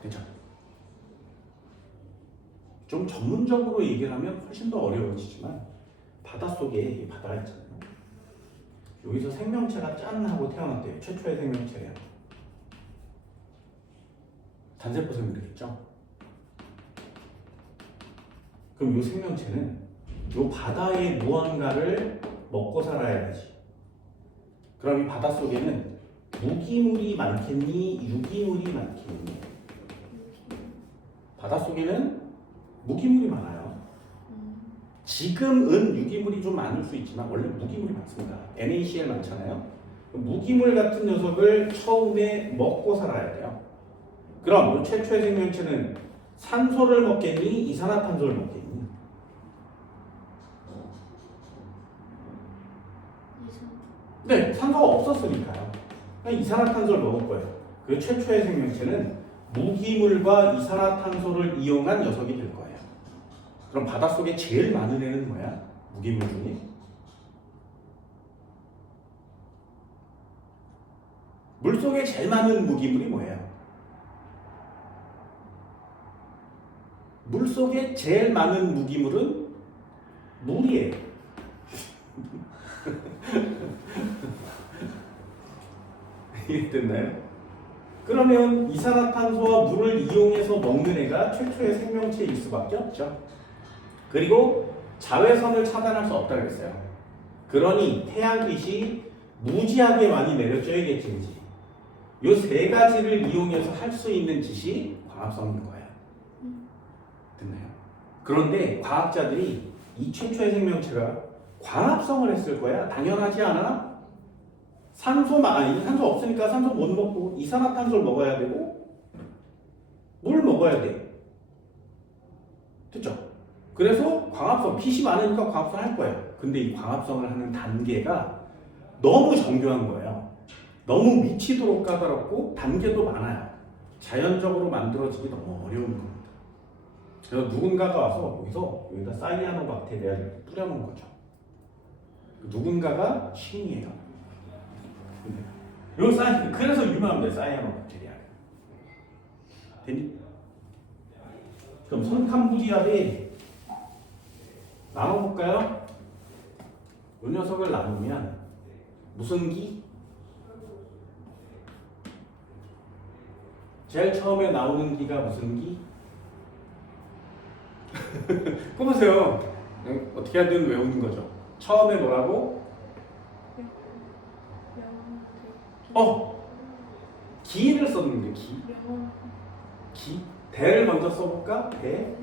그렇죠? 좀 전문적으로 얘기를 하면 훨씬 더 어려워지지만 바닷속에 이 바다가 있잖아요. 여기서 생명체가 짠 하고 태어났대요. 최초의 생명체예요. 단세포 생물이겠죠? 그럼 이 생명체는 이 바다의 무언가를 먹고 살아야지. 그럼 이 바닷속에는 무기물이 많겠니? 유기물이 많겠니? 바닷속에는 무기물이 많아요. 지금은 유기물이 좀 많을 수 있지만 원래 무기물이 많습니다. NaCl 많잖아요. 무기물 같은 녀석을 처음에 먹고 살아야 돼요. 그럼 이 최초의 생명체는 산소를 먹겠니? 이산화탄소를 먹겠니? 네, 산소가 없었으니까요. 이산화탄소를 먹을 거예요. 그 최초의 생명체는 무기물과 이산화탄소를 이용한 녀석이 될 거예요. 그럼 바닷속에 제일 많은 애는 뭐야? 무기물 중에? 물속에 제일 많은 무기물이 뭐예요? 물속에 제일 많은 무기물은 물이에요. 이해됐나요? 그러면 이산화탄소와 물을 이용해서 먹는 애가 최초의 생명체일 수밖에 없죠. 그리고 자외선을 차단할 수 없다고 했어요. 그러니 태양빛이 무지하게 많이 내려줘야겠지. 이 세 가지를 이용해서 할 수 있는 짓이 광합성인 거예요. 됐나요? 그런데 과학자들이 이 최초의 생명체가 광합성을 했을 거야? 당연하지 않아? 산소 없으니까 산소 못 먹고 이산화탄소를 먹어야 되고 물 먹어야 돼. 됐죠? 그래서 광합성, 빛이 많으니까 광합성을 할 거예요. 근데 이 광합성을 하는 단계가 너무 정교한 거예요. 너무 미치도록 까다롭고 단계도 많아요. 자연적으로 만들어지기 너무 어려운 겁니다. 그래서 누군가가 와서 여기다 사이아노박테리아를 뿌려놓은 거죠. 누군가가 신이에요. 그래서 유명합니다. 사이아노박테리아. 됐니? 그럼 선캄브리아를 나눠볼까요? 이 녀석을 나누면 무슨 기? 제일 처음에 나오는 기가 무슨 기? 뽑으세요. 어떻게 하든 외우는 거죠. 처음에 뭐라고? 기를 썼는데 기? 대를 먼저 써볼까? 대.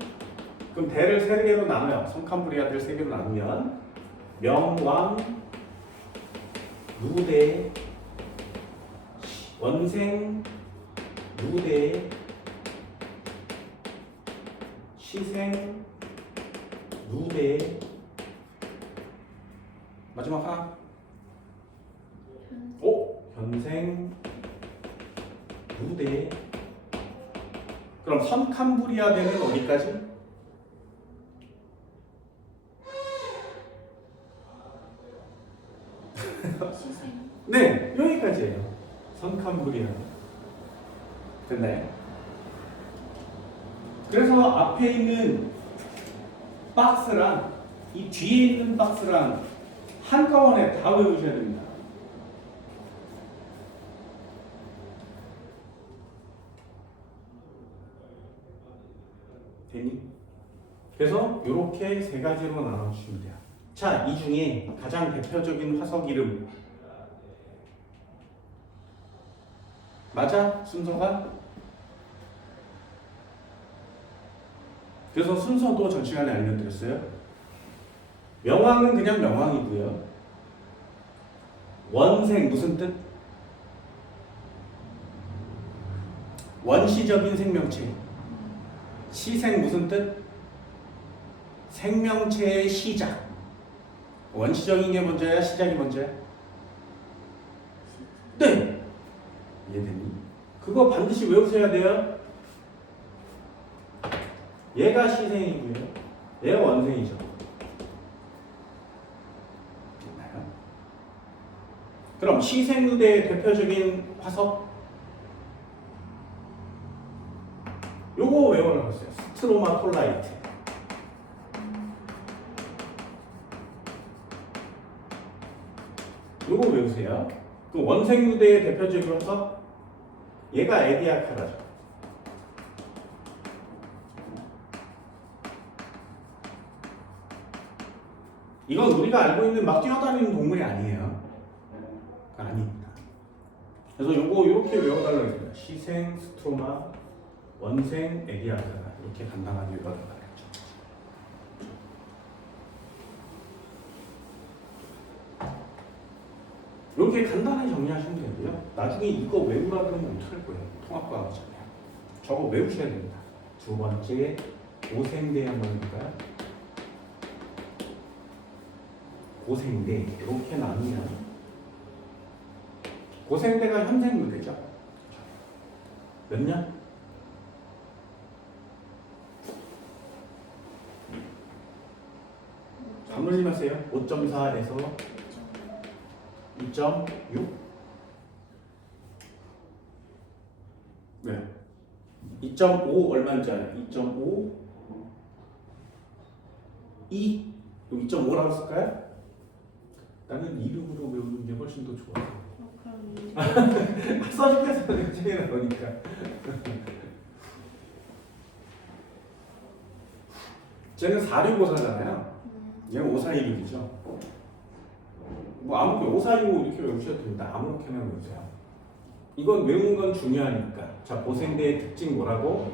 그럼 대를 세 개로 나눠요. 성캄브리아들 세 개로 나누면 명왕, 누대, 원생, 누대, 시생, 누대. 마지막 하나. 현생, 누대. 그럼 선캄브리아대는 어디까지? 네, 여기까지예요. 선캄브리아. 됐나요? 그래서 앞에 있는 박스랑 이 뒤에 있는 박스랑 한꺼번에 다 외우셔야 됩니다. 됐니? 그래서 이렇게 세 가지로 나눠주시면 돼요. 자, 이 중에 가장 대표적인 화석 이름 맞아? 순서가? 그래서 순서도 전 시간에 알려드렸어요. 명왕은 그냥 명왕이고요. 원생 무슨 뜻? 원시적인 생명체. 시생 무슨 뜻? 생명체의 시작. 원시적인 게 먼저야, 시작이 먼저야? 네. 이해됐니? 그거 반드시 외우셔야 돼요. 얘가 시생이고요. 얘가 원생이죠. 됐나요? 그럼 시생누대의 대표적인 화석? 요거 외우라고 했어요. 스트로마톨라이트. 요거 외우세요. 그 원생누대의 대표적인 화석? 얘가 에디아카라죠. 이건 우리가 알고 있는 막 뛰어다니는 동물이 아니에요. 아닙니다. 그래서 요거 이렇게 외워달라고 했습니다. 시생, 스트로마, 원생, 에디아카라. 이렇게 간단하게 외워달라고 했죠. 이렇게 간단하게 정리하시면 되고요. 나중에 이거 외우라 그러면 어떡할 거예요? 통합과학이잖아요. 저거 외우셔야 됩니다. 두 번째, 고생대 한번 해볼까요? 고생대 이렇게 나누면 고생대가 현생누대죠. 몇 년? 감놀림하세요. 5.4에서 2.6? 네. 2.5 얼마인지아요? 2.5 2 2.5라고 쓸까요? 나는 이름으로 외우는 게 훨씬 더 좋아. 그럼 써주겠어요. 책에 나오니까. 쟤는 465사잖아요. 얘는 5416이죠. 뭐 아무렇게 5465 이렇게 외우셔도 됩니다. 아무렇게나 외우세요. 이건 외우는 건 중요하니까. 자, 고생대의 특징 뭐라고?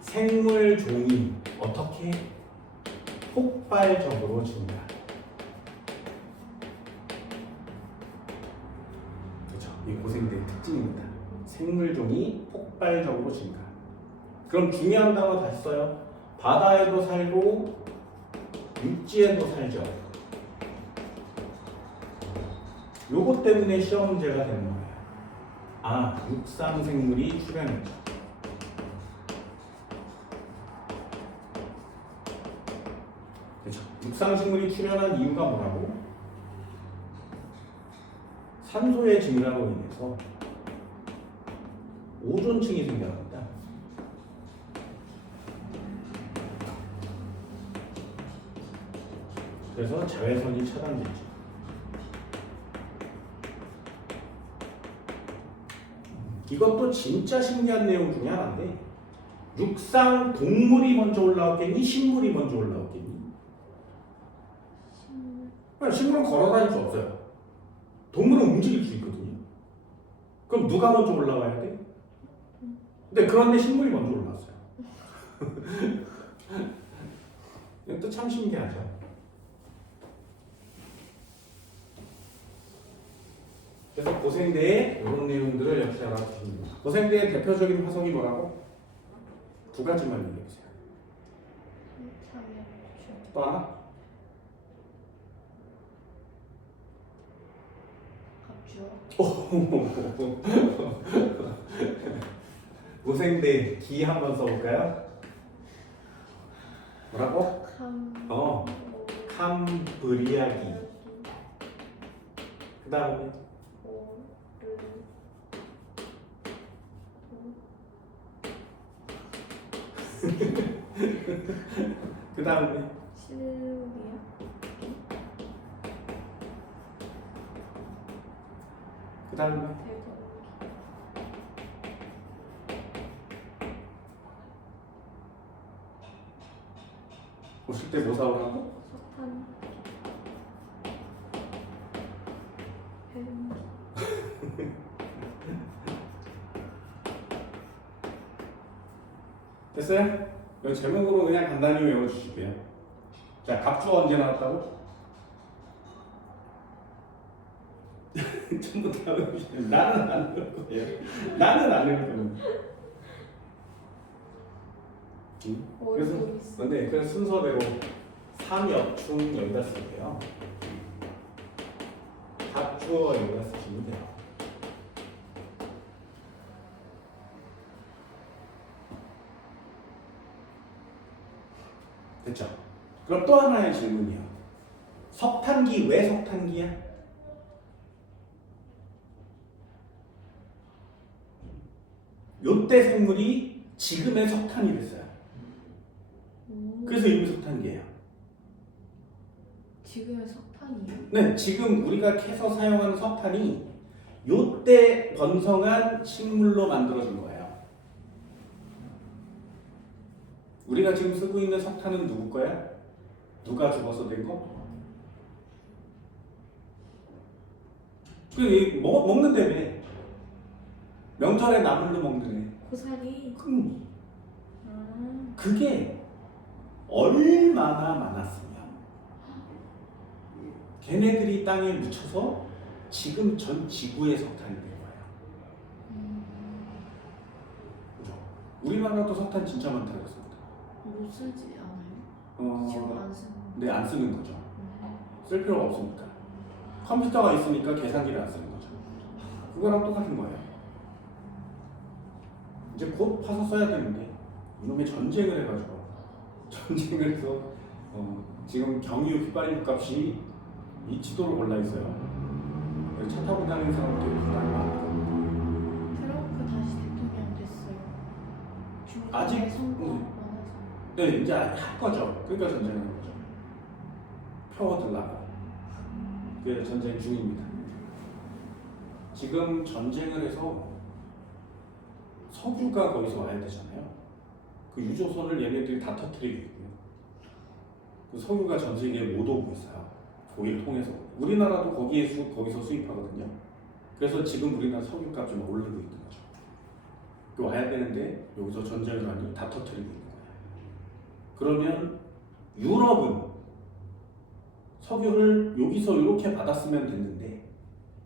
생물 종이 어떻게 폭발적으로 증가. 그렇죠. 이 고생대의 특징입니다. 생물 종이 폭발적으로 증가. 그럼 중요한 단어 다시 써요. 바다에도 살고 육지에도 살죠. 요것 때문에 시험 문제가 되는 거예요. 아, 육상 생물이 출현했죠. 그렇죠. 육상 생물이 출현한 이유가 뭐라고? 산소의 증가로 인해서 오존층이 생겨납니다. 그래서 자외선이 차단되죠. 이것도 진짜 신기한 내용 중에 하나인데, 육상 동물이 먼저 올라왔겠니? 식물이 먼저 올라왔겠니? 식물은 걸어다닐 수 없어요. 동물은 움직일 수 있거든요. 그럼 누가 먼저 올라와야 돼? 근데 그런데 식물이 먼저 올라왔어요. 이것도 참 신기하죠. 그래서 고생대의 이런 내용들을 역시 알아두시면 됩니다. 고생대의 대표적인 화석이 뭐라고? 두 가지만 얘기해주세요. 또 하나? 고생대 기 한번 써볼까요? 뭐라고? 캄브리아기. 그 다음에 그 다음에 실루리아. 그 다음에 오실 때 뭐 사오라고? 석탄. 됐어요? 이 제목으로 그냥 간단히 외워주시고요. 자, 갑주어 언제 나왔다고? 전부 다 외우시면 나는 안 외울 거예요. 나는 안 외울 겁니다. 그래서 네, 그래서 순서대로 3역 중 여기다 쓸게요. 답 주어 여기다 쓰시면 돼요. 됐죠? 그럼 또 하나의 질문이요. 석탄기 왜 석탄기야? 요때 생물이 지금의 석탄이 됐어요. 그래서 이름이 석탄기예요. 지금의 석탄이요? 네, 지금 우리가 캐서 사용하는 석탄이 요때 번성한 식물로 만들어진 거예요. 우리가 지금 쓰고 있는 석탄은 누구 거야? 누가 죽어서 된 거? 먹는다며. 명절에 나물로 먹는 애. 고사리. 그게 얼마나 많았으면 걔네들이 땅에 묻혀서 지금 전 지구의 석탄이 된 거예요. 그죠? 우리나라도 석탄 진짜 많다고 했습니다. 못 쓰지 않아요? 지금 안 쓰는. 네, 안 쓰는 거죠. 쓸 필요가 없으니까. 컴퓨터가 있으니까 계산기를 안 쓰는 거죠. 그거랑 똑같은 거예요. 이제 곧 파서 써야 되는데 이놈의 전쟁을 해가지고 전쟁을 해서 지금 경유 휘발유 값이 미치도록 올라 있어요. 그래서 차 타고 다니는 사람들이 부담이 많거든요. 트럼프 다시 대통령 됐어요. 아직? 중국의 선거 네. 많아서. 네, 이제 할 거죠. 그러니까 전쟁하는 거죠. 펴들라고. 그래서 전쟁 중입니다. 지금 전쟁을 해서 석유가 거기서 와야 되잖아요. 그 유조선을 얘네들이 다 터뜨리고 있고요. 그 석유가 전 세계에 못 오고 있어요. 거기를 통해서. 우리나라도 거기서 수입하거든요. 그래서 지금 우리나라 석유값이 막 오르고 있는 거죠. 그 와야 되는데 여기서 전쟁을 하니 다 터뜨리고 있는 거예요. 그러면 유럽은 석유를 여기서 이렇게 받았으면 됐는데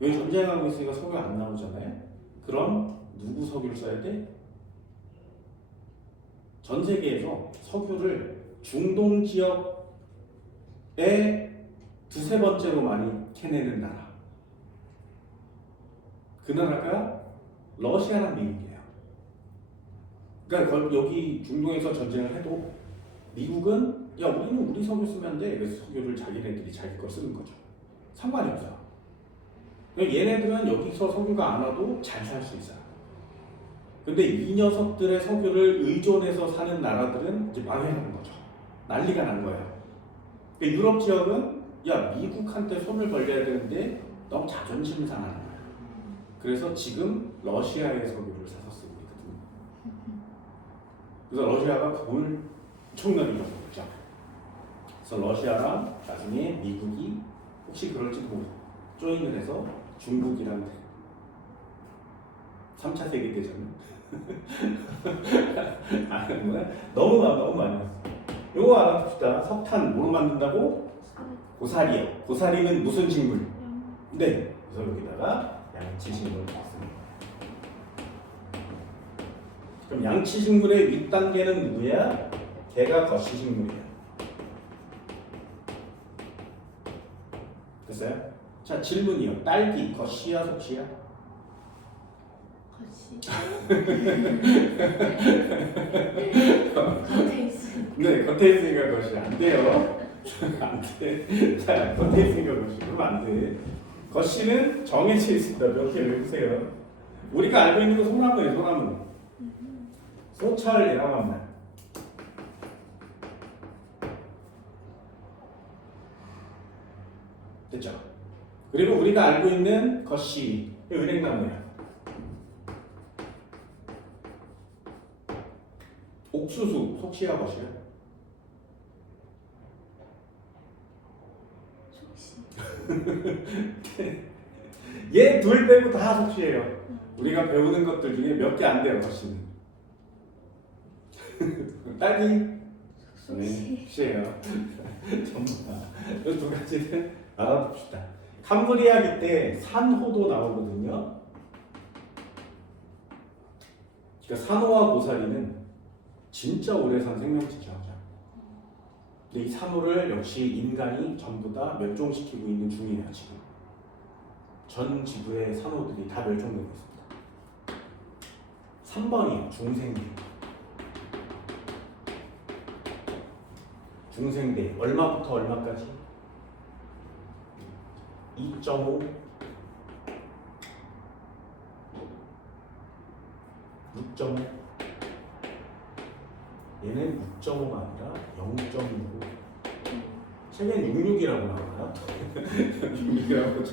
여기 전쟁하고 있으니까 석유 안 나오잖아요. 그럼 누구 석유를 써야 돼? 전 세계에서 석유를 중동 지역에 두세 번째로 많이 캐내는 나라. 그 나라가 러시아랑 미국이에요. 그러니까 여기 중동에서 전쟁을 해도 미국은 야 우리는 우리 석유 쓰면 돼. 그래서 석유를 자기네들이 자기 걸 쓰는 거죠. 상관이 없어요. 얘네들은 여기서 석유가 안 와도 잘 살 수 있어요. 근데 이 녀석들의 석유를 의존해서 사는 나라들은 이제 망해가는 거죠. 난리가 난 거예요. 그러니까 유럽 지역은 야 미국한테 손을 벌려야 되는데 너무 자존심 상하는 거예요. 그래서 지금 러시아의 석유를 사서 쓰고 있거든요. 그래서 러시아가 돈을 엄청나게 잃어버렸죠. 그래서 러시아랑 나중에 미국이 혹시 그럴지도 모르고 조인을 해서 중국이랑 3차 세계대전은 아는 거야? 너무 많이 왔어. 요거 알아둡시다. 석탄 뭐로 만든다고? 고사리요. 고사리는 무슨 식물? 네. 그래서 여기다가 양치식물을 넣습니다. 그럼 양치식물의 윗단계는 누구야? 걔가 거시식물이야. 됐어요? 자 질문이요. 딸기 거시야 속시야? 같이. 겉에 있어. 네, 겉에 있으니까 거시 안 돼요. 안 돼. 자, 겉에 있으니까 거시 그러면 안 돼. 거시는 정해져 있습니다. 몇 개 외우세요. 우리가 알고 있는 거 소나무예요, 소나무. 소철 예라만만. 됐죠? 그리고 우리가 알고 있는 거시 은행나무야. 옥수수 속시야 거시야? 속시. 얘 둘 빼고 다 속시예요. 우리가 배우는 것들 중에 몇 개 안 돼요 거시는. 딸기 네, 속시. 속시예요. 전부 다. 이 두 가지는 알아둡시다. 캄브리아기 때 산호도 나오거든요. 그러니까 산호와 고사리는 진짜 오래 산 생명체죠. 근데 이 산호를 역시 인간이 전부 다 멸종시키고 있는 중이에요. 지금 전 지구의 산호들이 다 멸종되고 있습니다. 3번이에요. 중생대. 중생대 얼마부터 얼마까지? 2.5 6.5 얘는 6.5가 아니라 0.6 책엔 66이라고 나와요. 66이라고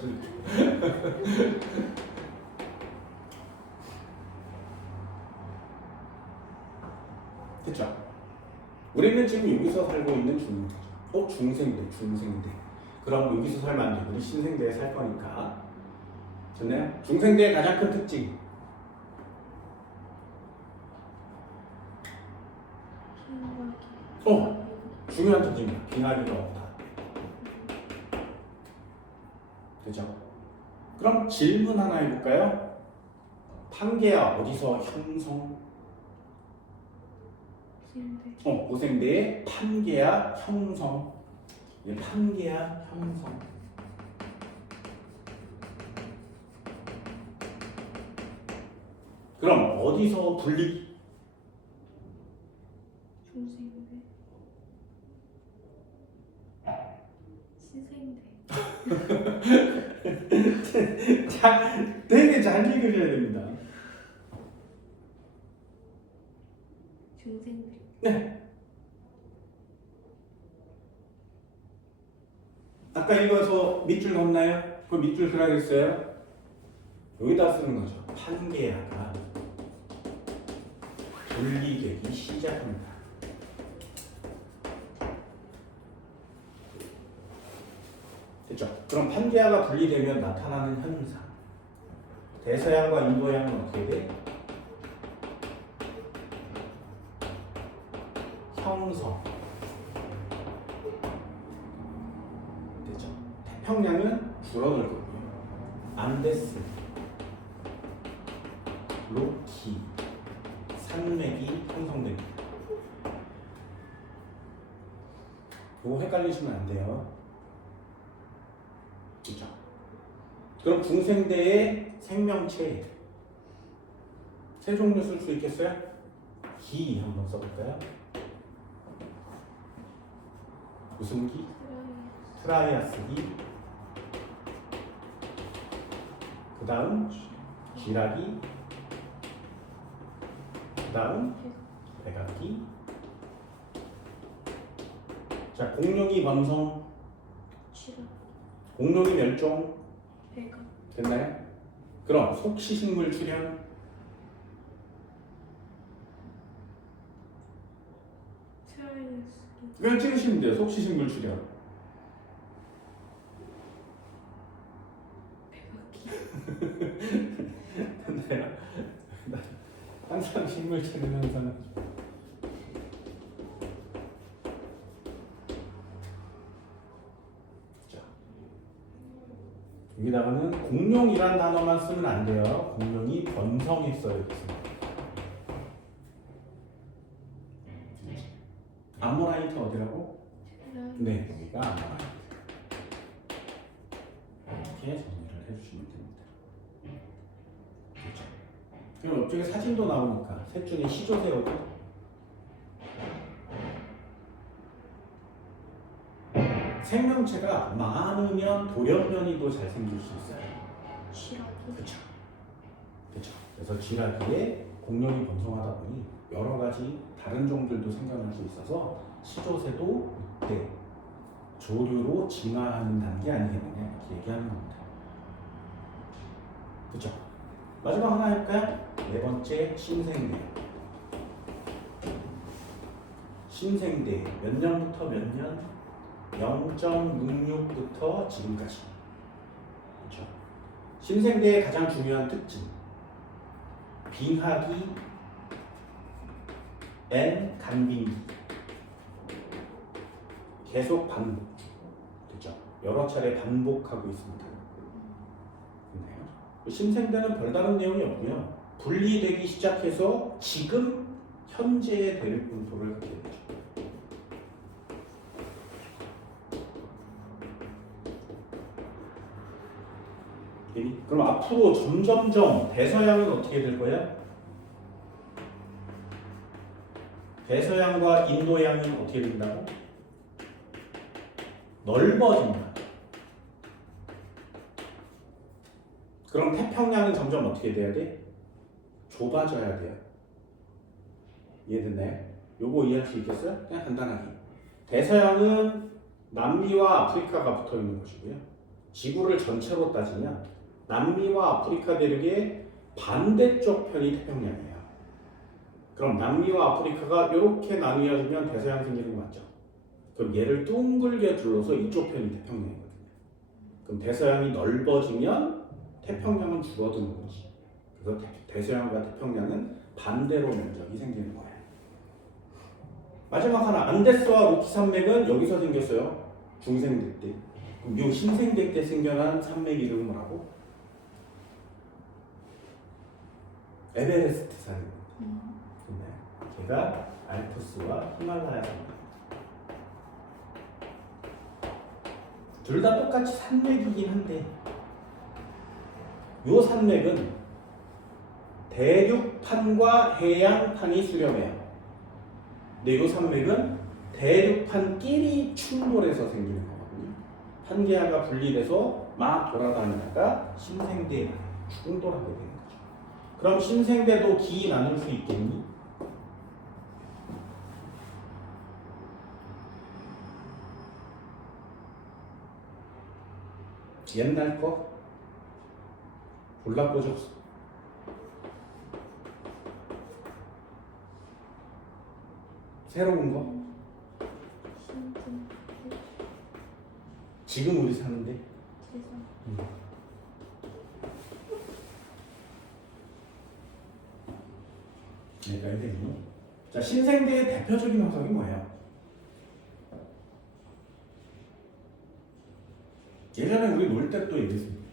그쵸? 우리는 지금 여기서 살고 있는 중생대죠. 중생대. 그럼 여기서 살면 안 되고 우리 신생대에 살 거니까. 좋네요. 중생대의 가장 큰 특징. 중요한 특징이야. 빙하기가 없다. 그죠? 그럼 질문 하나 해볼까요? 판게아 어디서 형성? 고생대의 판게아 형성. 판게아 형성. 그럼 어디서 분리? 중생대. 신생대. 자, 되게 잘 읽으셔야 됩니다. 중생대. 네. 아까 읽어서 밑줄 걷나요? 그 밑줄 그라겠어요? 여기다 쓰는 거죠. 판게아가 분리되기 시작합니다. 됐죠? 그럼 판게아가 분리되면 나타나는 현상. 대서양과 인도양은 어떻게 돼? 형성. 됐죠? 태평양은 줄어들 거고요. 안데스, 로키, 산맥이 형성됩니다. 이거 헷갈리시면 안 돼요. 그렇죠? 그럼 중생대의 생명체 세 종류 쓸 수 있겠어요? 기 한번 써볼까요? 무슨 기? 트라이아스 기. 그 다음 쥐라기. 그 다음 백악기. 자, 공룡이 번성. 공룡이 멸종. 됐나요? 그럼 속시식물 출현. 그냥 찍으시면 돼요. 속시식물 출현. 됐나요? 항상 식물체는 항상 여기다가는 공룡이란 단어만 쓰면 안 돼요. 공룡이 번성했어요. 암모나이트 어디라고? 네, 여기가 암모나이트. 이렇게 정리를 해주시면 됩니다. 그렇죠? 그럼 옆쪽에 사진도 나오니까 셋 중에 시조새우도 생명체가 많으면 돌연변이도 잘 생길 수 있어요. 쥐라기. 그렇죠. 그렇죠. 그래서 쥐라기에 공룡이 번성하다 보니 여러 가지 다른 종들도 생겨날 수 있어서 시조새도 이때 조류로 진화하는 단계 아니겠느냐 이렇게 얘기하는 겁니다. 그렇죠. 마지막 하나 할까요? 네 번째 신생대. 신생대 몇 년부터 몇 년? 0.66부터 지금까지. 그렇죠. 신생대의 가장 중요한 특징. 빙하기, N 간빙기. 계속 반복. 그렇죠. 여러 차례 반복하고 있습니다. 신생대는 별다른 내용이 없고요. 분리되기 시작해서 지금 현재의 대륙분포를 갖게 되죠. 그럼 앞으로 점점점 대서양은 어떻게 될 거야? 대서양과 인도양은 어떻게 된다고? 넓어진다. 그럼 태평양은 점점 어떻게 돼야 돼? 좁아져야 돼요. 이해됐나요? 요거 이해할 수 있겠어요? 그냥 간단하게. 대서양은 남미와 아프리카가 붙어 있는 것이고요. 지구를 전체로 따지면 남미와 아프리카 대륙의 반대쪽 편이 태평양이에요. 그럼 남미와 아프리카가 이렇게 나뉘어지면 대서양 생기는 거 맞죠? 그럼 얘를 둥글게 둘러서 이쪽 편이 태평양이거든요. 그럼 대서양이 넓어지면 태평양은 줄어드는 거지. 그래서 대서양과 태평양은 반대로 면적이 생기는 거예요. 마지막 하나, 안데스와 로키 산맥은 여기서 생겼어요. 중생대 때. 그럼 이 신생대 때 생겨난 산맥 이름은 뭐라고? 에베레스트 산입니다. 걔가 알프스와 히말라야 산맥. 둘 다 똑같이 산맥이긴 한데 이 산맥은 대륙판과 해양판이 수렴해요. 근데 이 산맥은 대륙판끼리 충돌해서 생기는 거거든요. 판게아가 분리돼서 막 돌아다니다가 신생대에 충돌하게 되는 거죠. 그럼 신생대도 기 나눌 수 있겠니? 옛날 거? 골라보셨어. 새로운 거? 지금 우리 사는데? 내가 이랬니? 자, 신생대의 대표적인 화석이 뭐예요? 예전에 우리 놀 때 또 얘기했습니다.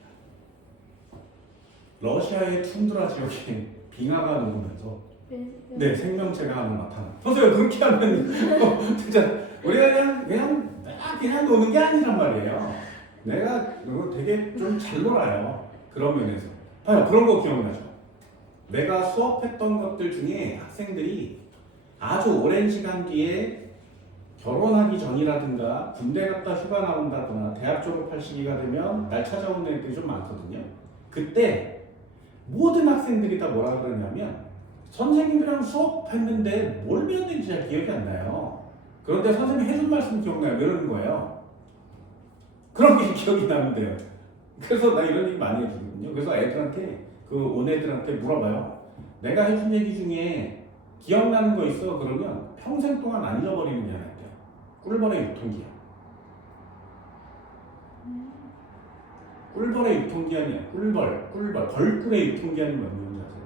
러시아의 툰드라 지역에 빙하가 녹으면서 네, 생명체가 하나 나타나. 보세요, 그렇게 하면 진짜 우리가 그냥 노는 게 아니란 말이에요. 내가 이거 되게 좀 잘 놀아요. 그런 면에서. 봐요, 그런 거 기억나죠? 내가 수업했던 것들 중에 학생들이 아주 오랜 시간 뒤에 결혼하기 전이라든가 군대 갔다 휴가 나온다거나 대학 졸업할 시기가 되면 날 찾아오는 애들이 좀 많거든요. 그때 모든 학생들이 다 뭐라 그러냐면 선생님이랑 수업했는데 뭘 배웠는지 잘 기억이 안 나요. 그런데 선생님이 해준 말씀 기억나요. 이러는 거예요. 그런 게 기억이 나는데요. 그래서 나 이런 얘기 많이 해주거든요. 그래서 애들한테 온 애들한테 물어봐요. 내가 해준 얘기 중에 기억나는 거 있어? 그러면 평생 동안 안 잊어버리는 게 하나 있대요. 꿀벌의 유통기한. 꿀벌의 유통기한이야. 꿀벌. 벌꿀의 유통기한이 몇 년인지 아세요?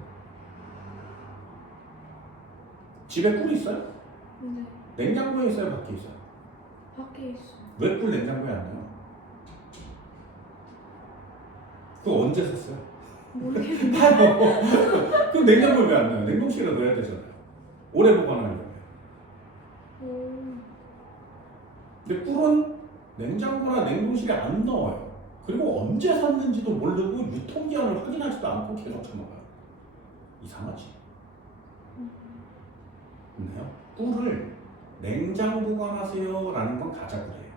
집에 꿀 있어요? 네. 냉장고에 있어요? 밖에 있어요? 밖에 있어. 왜 꿀 냉장고에 안 넣어요? 그거 언제 샀어요? 모르겠는데. 그럼 냉장고에 왜 안 넣어요? 냉동실에 넣어야 되잖아요. 오래 보관하려면. 근데 꿀은 냉장고나 냉동실에 안 넣어요. 그리고 언제 샀는지도 모르고 유통기한을 확인하지도 않고 계속 처먹어요. 이상하지? 있나요? 꿀을 냉장 보관하세요 라는 건 가짜꿀이에요.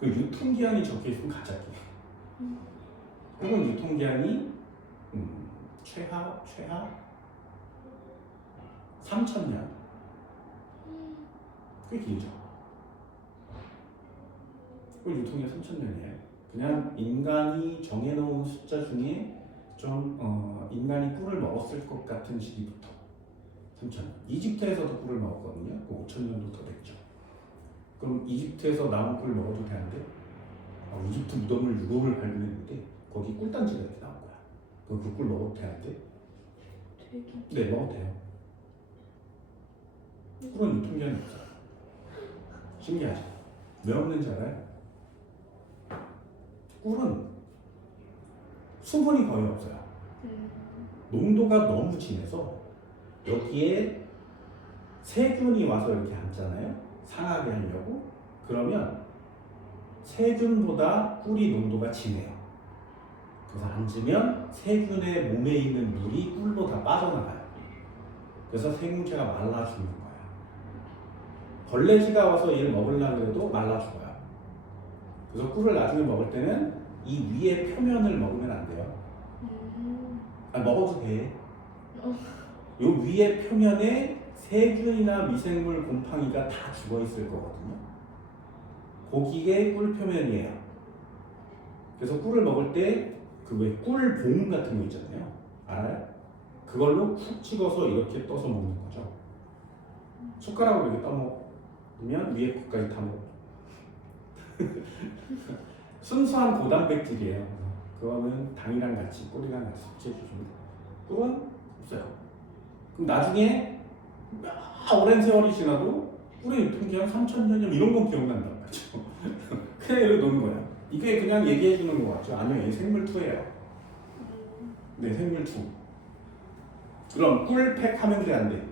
그 유통기한이 적혀있으면 가짜꿀이에요. 혹은 유통기한이 최하 3,000년. 꽤 길죠. 그 유통기한 3,000년이에요. 그냥 인간이 정해놓은 숫자 중에 좀 인간이 꿀을 먹었을 것 같은 시기부터 3,000년. 이집트에서도 꿀을 먹었거든요. 그 5,000년도 더 됐죠. 그럼 이집트에서 나온 꿀 먹어도 되는데 이집트 무덤을 유골을 발견했는데 거기 꿀단지가 이렇게 나온 거야. 그럼 그 꿀 먹어도 되는데? 네, 먹어도 돼요. 꿀은 유통기한이 없어요. 신기하죠? 왜 없는지 알아요? 꿀은 수분이 거의 없어요. 음. 농도가 너무 진해서 여기에 세균이 와서 이렇게 앉잖아요. 상하게 하려고. 그러면 세균보다 꿀이 농도가 진해요. 그래서 앉으면 세균의 몸에 있는 물이 꿀로 다 빠져나가요. 그래서 생물체가 말라 죽는 거예요. 걸레지가 와서 얘를 먹으려고 해도 말라 죽어요. 그래서 꿀을 나중에 먹을 때는 이 위에 표면을 먹으면 안 돼요. 먹어도 돼. 요 위에 표면에 세균이나 미생물, 곰팡이가 다 죽어 있을 거거든요. 고기의 꿀 표면이에요. 그래서 꿀을 먹을 때 그 왜 꿀봉 같은 거 있잖아요. 알아요? 그걸로 쿡 찍어서 이렇게 떠서 먹는 거죠. 숟가락으로 이렇게 떠먹으면 위에 끝까지 다 먹고. 순수한 고단백질이에요. 그거는 당이랑 같이 꿀이랑 같이 섭취해 주시면 돼요. 꿀은 없어요. 그럼 나중에 오랜 세월이 지나도 꿀의 유통기한 3,000년 이런 건 기억난단 말이죠. 그냥 이렇게 노는 거야. 이게 그냥 얘기해 주는 거 같죠? 아니요, 얘 생물2예요. 네, 생물2. 그럼 꿀팩 하면 돼, 안 돼?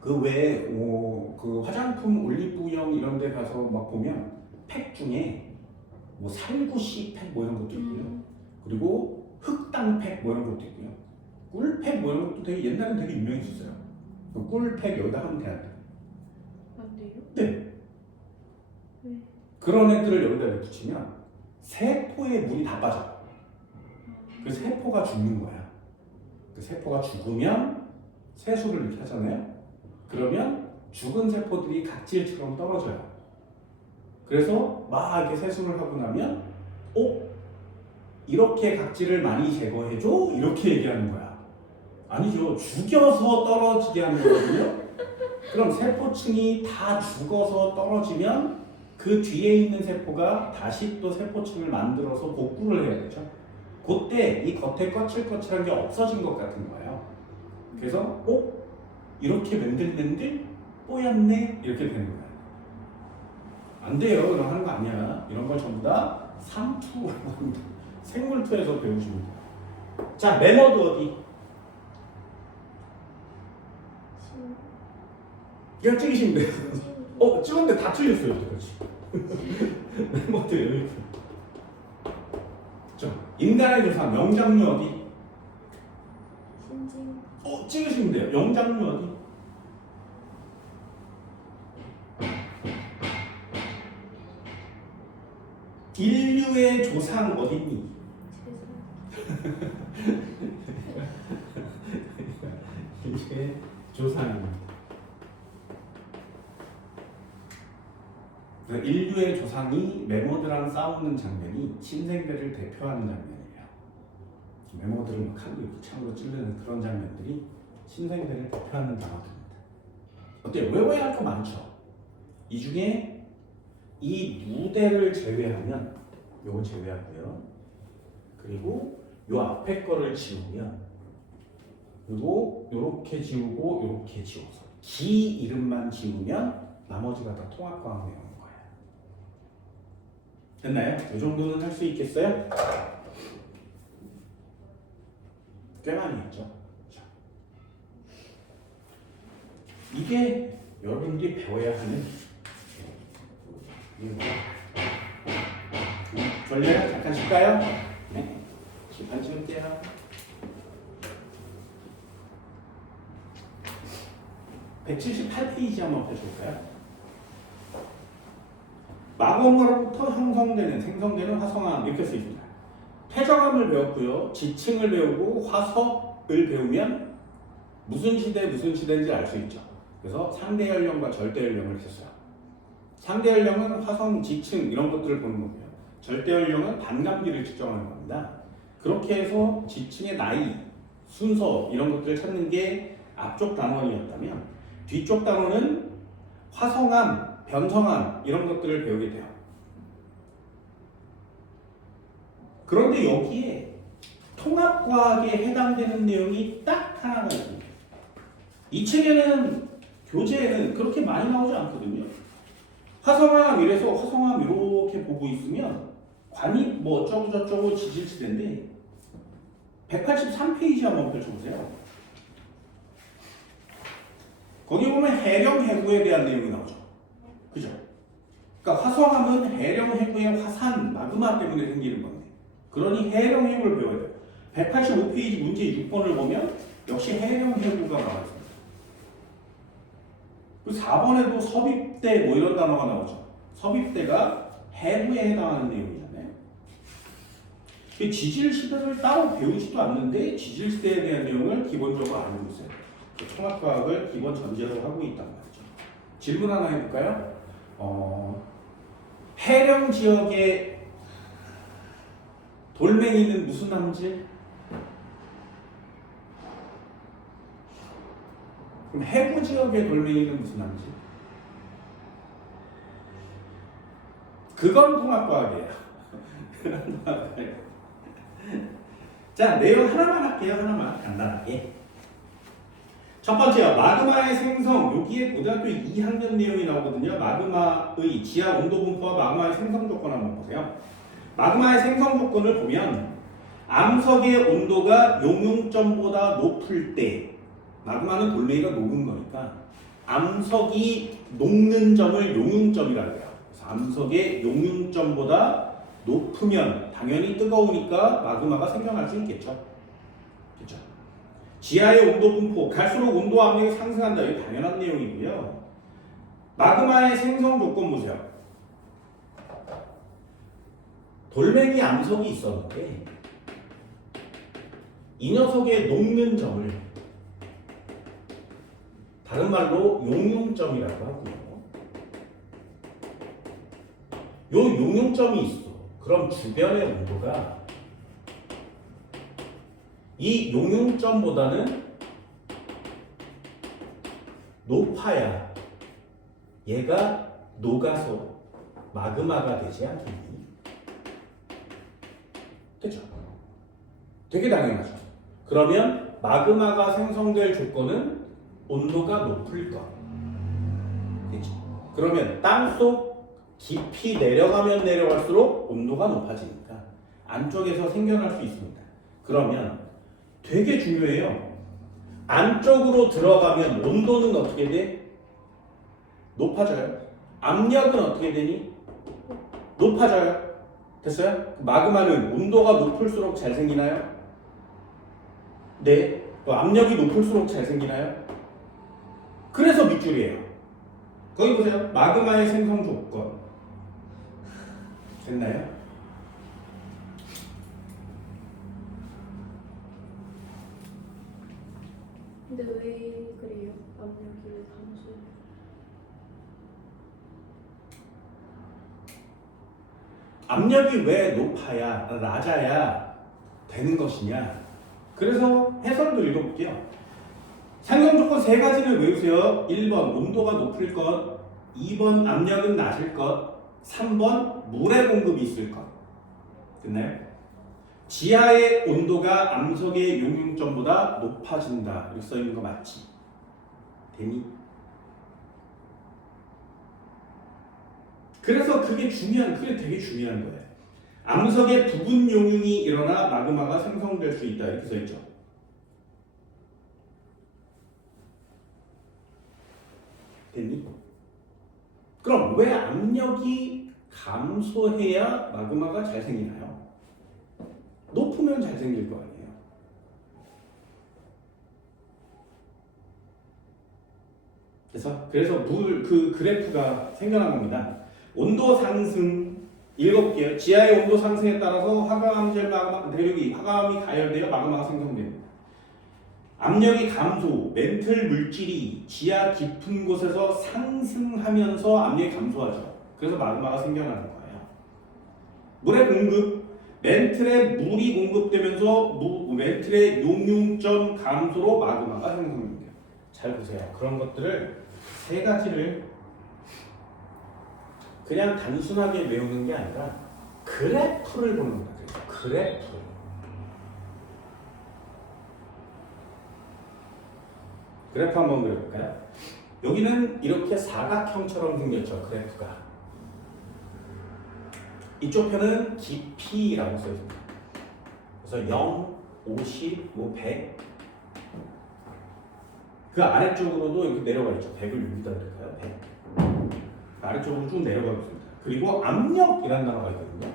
그 외에 그 화장품 올리브영 이런 데 가서 막 보면 팩 중에 뭐 살구씨 팩 뭐 이런 것도 있고요. 그리고 흑당팩 뭐 이런 것도 있고요. 꿀팩 뭐 이런 것도 되게 옛날엔 되게 유명했었어요. 꿀팩 여기다 하면 돼, 안 돼? 안 돼요? 네. 네. 그런 애들을 여기다 붙이면 세포의 물이 다 빠져. 그 세포가 죽는 거야. 그 세포가 죽으면 세수를 이렇게 하잖아요. 그러면 죽은 세포들이 각질처럼 떨어져요. 그래서 막 이렇게 세수를 하고 나면 이렇게 각질을 많이 제거해줘? 이렇게 얘기하는 거야. 아니죠. 죽여서 떨어지게 하는 거거든요. 그럼 세포층이 다 죽어서 떨어지면 그 뒤에 있는 세포가 다시 또 세포층을 만들어서 복구를 해야 되죠. 그때 이 겉에 거칠거칠한 게 없어진 것 같은 거예요. 그래서 이렇게 맨들맨들 뽀얗네 이렇게 되는 거예요. 안 돼요. 이런 하는 거 아니야. 이런 걸 전부 다 상투라고 합니다. 생물투에서 배우시면 돼요. 자, 매너드 어디? 그냥 찍으시면 돼요. 찍었는데 다 틀렸어요. 그렇지. 매너드 여기. 자, 인간의 조상 명장류 어디? 신진. 찍으시면 돼요. 영장류 어디? 인류의 조상 어딨니? 인류의 조상입니다. 인류의 조상이 메모드랑 싸우는 장면이 신생배를 대표하는 장면이에요. 메모드를 막 칼로 창으로 찌르는 그런 장면들이 신생배를 대표하는 단어들입니다. 어때요? 외워야 할 거 많죠? 이 중에 이 무대를 제외하면 요거 제외하고요. 그리고 요 앞에 거를 지우면 그리고 요렇게 지우고 요렇게 지워서 기 이름만 지우면 나머지가 다 통합과학 내용인 거예요. 됐나요? 이 정도는 할 수 있겠어요? 꽤 많이 했죠. 자, 이게 여러분들이 배워야 하는 졸려요? 잠깐 쉴까요? 네. 시간 찍을게요. (178페이지) 한번 펴줄까요? 마검으로부터 형성되는 생성되는 화성암 이렇게 쓰입니다. 폐저감을 배웠고요. 지층을 배우고 화석을 배우면 무슨 시대인지 알 수 있죠. 그래서 상대 연령과 절대 연령을 했어요. 상대 연령은 화성, 지층 이런 것들을 보는 거고요. 절대 연령은 반감기를 측정하는 겁니다. 그렇게 해서 지층의 나이, 순서 이런 것들을 찾는 게 앞쪽 단원이었다면 뒤쪽 단원은 화성암, 변성암 이런 것들을 배우게 돼요. 그런데 여기에 통합과학에 해당되는 내용이 딱 하나가 있습니다. 이 책에는 교재에는 그렇게 많이 나오지 않거든요. 화성암 이래서 화성암 이렇게 보고 있으면 관이 뭐 어쩌고 저쩌고 지질지대인데 183페이지 한번 펼쳐보세요. 거기 보면 해령 해구에 대한 내용이 나오죠. 그죠? 그러니까 화성암은 해령 해구의 화산, 마그마 때문에 생기는 건데 그러니 해령 해구를 배워야 돼요. 185페이지 문제 6번을 보면 역시 해령 해구가 나와 있습니다. 그 4번에도 섭입대 뭐 이런 단어가 나오죠. 섭입대가 해구에 해당하는 내용이잖아요. 지질 시대를 따로 배우지도 않는데 지질 시대에 대한 내용을 기본적으로 알고 있어요. 통합과학을 기본 전제로 하고 있단 말이죠. 질문 하나 해볼까요? 해령 지역의 돌멩이는 무슨 나무지? 그럼 해구 지역의 돌멩이는 무슨 나무지? 그건 통합과학이에요. 자, 내용 하나만 할게요. 하나만 간단하게. 첫 번째요. 마그마의 생성. 여기에 고등학교 2학년 내용이 나오거든요. 마그마의 지하 온도 분포와 마그마의 생성 조건 한번 보세요. 마그마의 생성 조건을 보면 암석의 온도가 용융점보다 높을 때 마그마는 돌멩이가 녹은 거니까 암석이 녹는 점을 용융점이라고 해요. 그래서 암석의 용융점보다 높으면 당연히 뜨거우니까 마그마가 생겨날 수 있겠죠. 그렇죠? 지하의 온도 분포, 갈수록 온도와 압력이 상승한다. 이게 당연한 내용이고요. 마그마의 생성 조건 보세요. 돌멩이 암석이 있었는데 이 녀석의 녹는 점을 다른 말로 용융점이라고 하고요. 요 용융점이 있어. 그럼 주변의 온도가 이 용융점보다는 높아야 얘가 녹아서 마그마가 되지 않겠니? 됐죠? 되게 당연하죠. 그러면 마그마가 생성될 조건은 온도가 높을 것. 됐죠? 그러면 땅속 깊이 내려가면 내려갈수록 온도가 높아지니까 안쪽에서 생겨날 수 있습니다. 그러면 되게 중요해요. 안쪽으로 들어가면 온도는 어떻게 돼? 높아져요. 압력은 어떻게 되니? 높아져요. 됐어요? 마그마는 온도가 높을수록 잘 생기나요? 네. 압력이 높을수록 잘 생기나요? 그래서 밑줄이에요. 거기 보세요. 마그마의 생성 조건. 됐나요? 근데 왜 그래요? 압력이 왜 감소? 압력이 왜 낮아야 되는 것이냐? 그래서 해설도 읽어볼게요. 생성 조건 세 가지를 외우세요. 1번 온도가 높을 것, 2번 압력은 낮을 것, 3번 물의 공급이 있을 것. 됐나요? 지하의 온도가 암석의 용융점보다 높아진다. 이렇게 써있는 거 맞지? 되니? 그래서 그게 되게 중요한 거예요. 암석의 부분 용융이 일어나 마그마가 생성될 수 있다. 이렇게 써있죠. 됐니? 그럼 왜 압력이 감소해야 마그마가 잘 생기나요? 높으면 잘 생길 거 아니에요. 그래서 그 그래프가 생겨난 겁니다. 온도 상승 읽어볼게요. 지하의 온도 상승에 따라서 화강암젤 마그마 대륙이 화강암이 가열되어 마그마가 생성됩니다. 압력이 감소, 멘틀 물질이 지하 깊은 곳에서 상승하면서 압력이 감소하죠. 그래서 마그마가 생겨나는 거예요. 물의 공급, 멘틀에 물이 공급되면서 멘틀의 용융점 감소로 마그마가 생성됩니다. 잘 보세요. 그런 것들을 세 가지를 그냥 단순하게 외우는 게 아니라 그래프를 보는 겁니다. 그래프. 그래프 한번 그려볼까요? 여기는 이렇게 사각형처럼 생겼죠. 그래프가. 이쪽 편은 깊이라고 써 있습니다. 그래서 0, 50, 뭐 100. 그 아래쪽으로도 이렇게 내려가 있죠. 100을 여기다 드릴까요? 100. 아래쪽으로 쭉 내려가고 있습니다. 그리고 압력이라는 단어가 있거든요.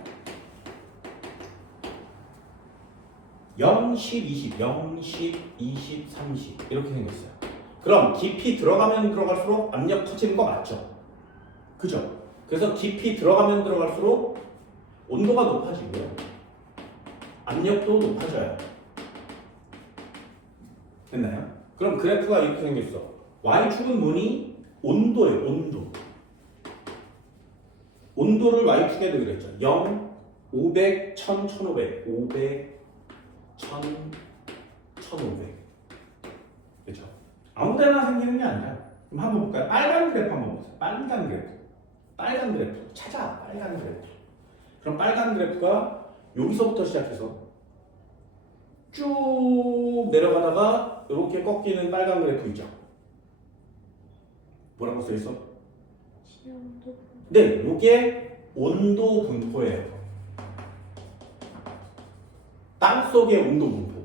0, 10, 20, 0, 10, 20, 30 이렇게 생겼어요. 그럼 깊이 들어가면 들어갈수록 압력 커지는 거 맞죠? 그죠? 그래서 깊이 들어가면 들어갈수록 온도가 높아지고요. 압력도 높아져요. 됐나요? 그럼 그래프가 이렇게 생겼어. Y축은 뭐니? 온도예요. 온도. 온도를 Y축에 그렸죠. 0, 500, 1000, 1500. 500, 1000, 1500. 그렇죠? 아무데나 생기는 게 아니라 그럼 한번 볼까요? 빨간 그래프 한번 보세요. 빨간 그래프. 빨간 그래프. 찾아. 빨간 그래프. 그럼 빨간 그래프가 여기서부터 시작해서 쭉 내려가다가 이렇게 꺾이는 빨간 그래프이죠. 뭐라고 써있어? 시험도 네, 이게 온도 분포예요. 땅속의 온도 분포.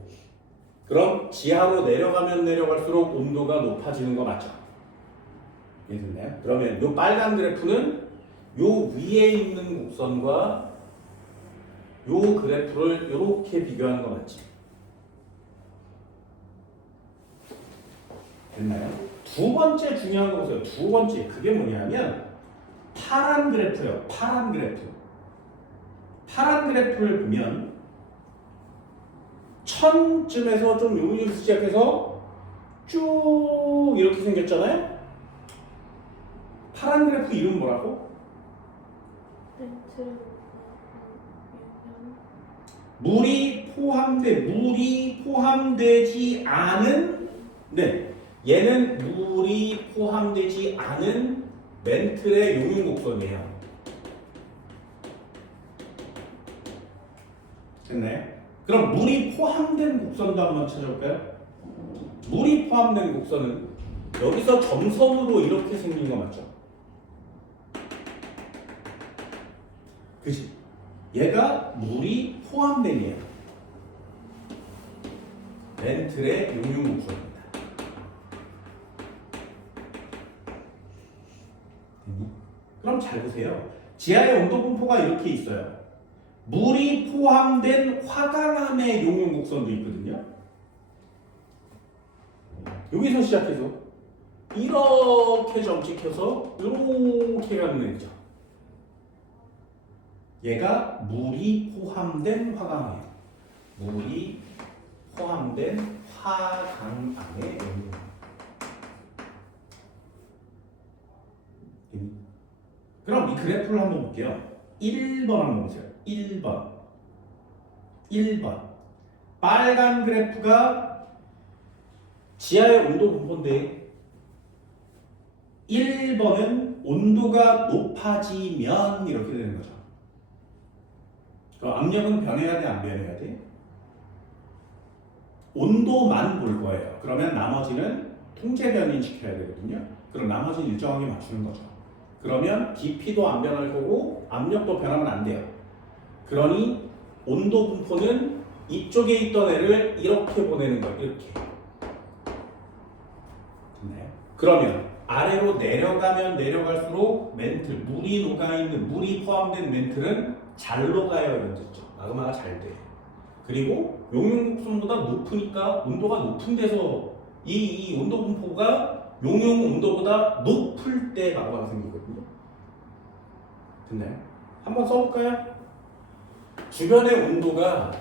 그럼 지하로 내려가면 내려갈수록 온도가 높아지는 거 맞죠? 이해됐나요? 그러면 이 빨간 그래프는 요 위에 있는 곡선과 요 그래프를 이렇게 비교하는 거 맞지? 됐나요? 두 번째 중요한 거 보세요. 두 번째 그게 뭐냐면 파란 그래프예요. 파란 그래프. 파란 그래프를 보면 1000쯤에서 좀 여기서 시작해서 쭉 이렇게 생겼잖아요. 파란 그래프 이름 뭐라고? 렌트 물이 포함되지 않은 얘는 물이 포함되지 않은 멘틀의 용융곡선이에요. 됐나요? 그럼 물이 포함된 곡선도 한번 찾아볼까요? 물이 포함된 곡선은 여기서 점선으로 이렇게 생긴 거 맞죠? 그치? 얘가 물이 포함된이에요. 멘틀의 용융곡선입니다. 그럼 잘 보세요. 지하의 온도 분포가 이렇게 있어요. 물이 포함된 화강암의 용융곡선도 있거든요. 여기서 시작해서 이렇게 점찍혀서 이렇게 가는 애죠. 얘가 물이 포함된 화강암이에요. 물이 포함된 화강암의 용융. 그럼 이 그래프를 한번 볼게요. 1번 한번 보세요. 1번. 빨간 그래프가 지하의 온도 분포인데 1번은 온도가 높아지면 이렇게 되는 거죠. 그럼 압력은 변해야 돼, 안 변해야 돼? 온도만 볼 거예요. 그러면 나머지는 통제 변인 시켜야 되거든요. 그럼 나머지는 일정하게 맞추는 거죠. 그러면 깊이도 안 변할 거고 압력도 변하면 안 돼요. 그러니 온도 분포는 이쪽에 있던 애를 이렇게 보내는 거예요. 이렇게. 됐나요? 그러면 아래로 내려가면 내려갈수록 멘틀, 물이 포함된 멘틀은 잘 녹아요. 이런 뜻죠. 마그마가 잘 돼. 그리고 용융곡선보다 높으니까 온도가 높은 데서 이 온도 분포가 용융 온도보다 높을 때 마그마가 생기거든요. 됐나요? 한번 써볼까요? 주변의 온도가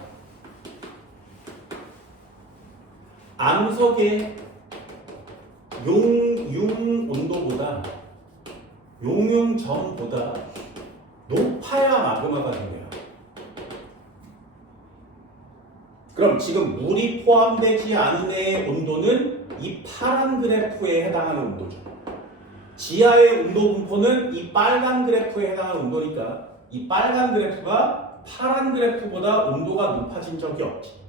암석의 용융 온도보다 용융점보다 높아야 마그마가 생겨요. 그럼 지금 물이 포함되지 않은 애의 온도는 이 파란 그래프에 해당하는 온도죠. 지하의 온도 분포는 이 빨간 그래프에 해당하는 온도니까 이 빨간 그래프가 파란 그래프보다 온도가 높아진 적이 없지.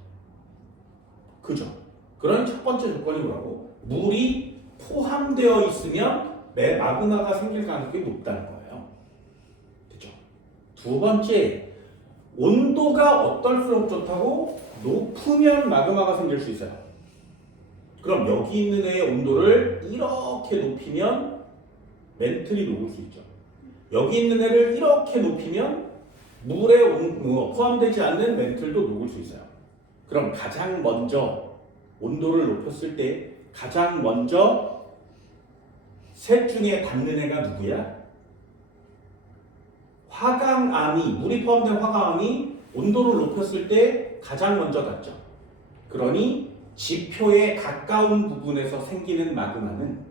그죠? 그런 첫 번째 조건이 뭐라고? 물이 포함되어 있으면 마그마가 생길 가능성이 높다는 거예요. 됐죠? 두 번째, 온도가 어떨수록 좋다고? 높으면 마그마가 생길 수 있어요. 그럼 여기 있는 애의 온도를 이렇게 높이면 멘틀이 녹을 수 있죠. 여기 있는 애를 이렇게 높이면 물에 포함되지 않는 멘틀도 녹을 수 있어요. 그럼 가장 먼저 온도를 높였을 때 가장 먼저 셋 중에 닿는 애가 누구야? 화강암이, 물이 포함된 화강암이 온도를 높였을 때 가장 먼저 닿죠. 그러니 지표에 가까운 부분에서 생기는 마그마는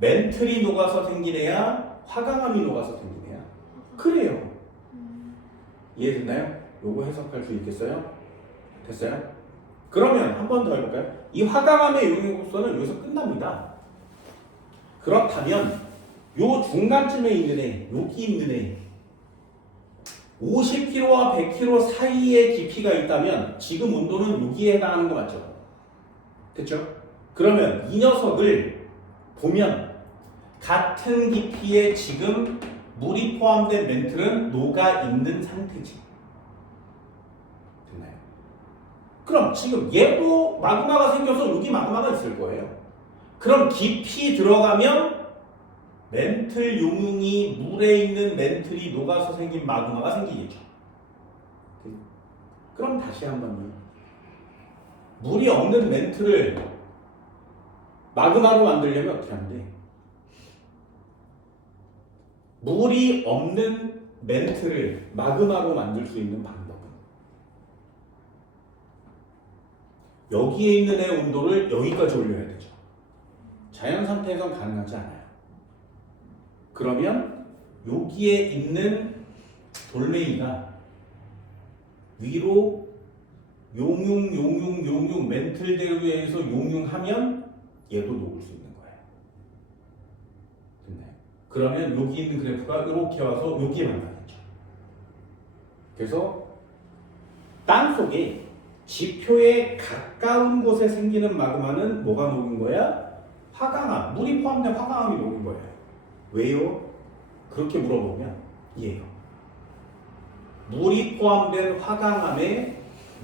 멘틀이 녹아서 생기네야 화강암이 녹아서 생기네야. 그래요. 이해됐나요? 요거 해석할 수 있겠어요? 됐어요? 그러면 한 번 더 해볼까요? 이 화강암의 용융곡선은 여기서 끝납니다. 그렇다면 요 중간쯤에 있는 애, 여기 있는 애 50km와 100km 사이의 깊이가 있다면 지금 온도는 여기에 해당하는 거 맞죠? 됐죠? 그러면 이 녀석을 보면 같은 깊이에 지금 물이 포함된 멘틀은 녹아 있는 상태지. 됐나요? 그럼 지금 얘도 마그마가 생겨서 여기 마그마가 있을 거예요. 그럼 깊이 들어가면 멘틀 용융이 물에 있는 멘틀이 녹아서 생긴 마그마가 생기겠죠. 그럼 다시 한번요. 물이 없는 멘틀을 마그마로 만들려면 어떻게 하면 돼? 물이 없는 멘틀을 마그마로 만들 수 있는 방법은 여기에 있는 애 온도를 여기까지 올려야 되죠. 자연 상태에선 가능하지 않아요. 그러면 여기에 있는 돌멩이가 위로 용융 멘틀대로 해서 용융하면 얘도 녹을 수 있는 거예요. 됐나요? 그러면 여기 있는 그래프가 이렇게 와서 여기에 만나겠죠. 그래서 땅속에 지표에 가까운 곳에 생기는 마그마는 뭐가 녹은 거야? 화강암, 물이 포함된 화강암이 녹은 거예요. 왜요? 그렇게 물어보면 이해요. 물이 포함된 화강암의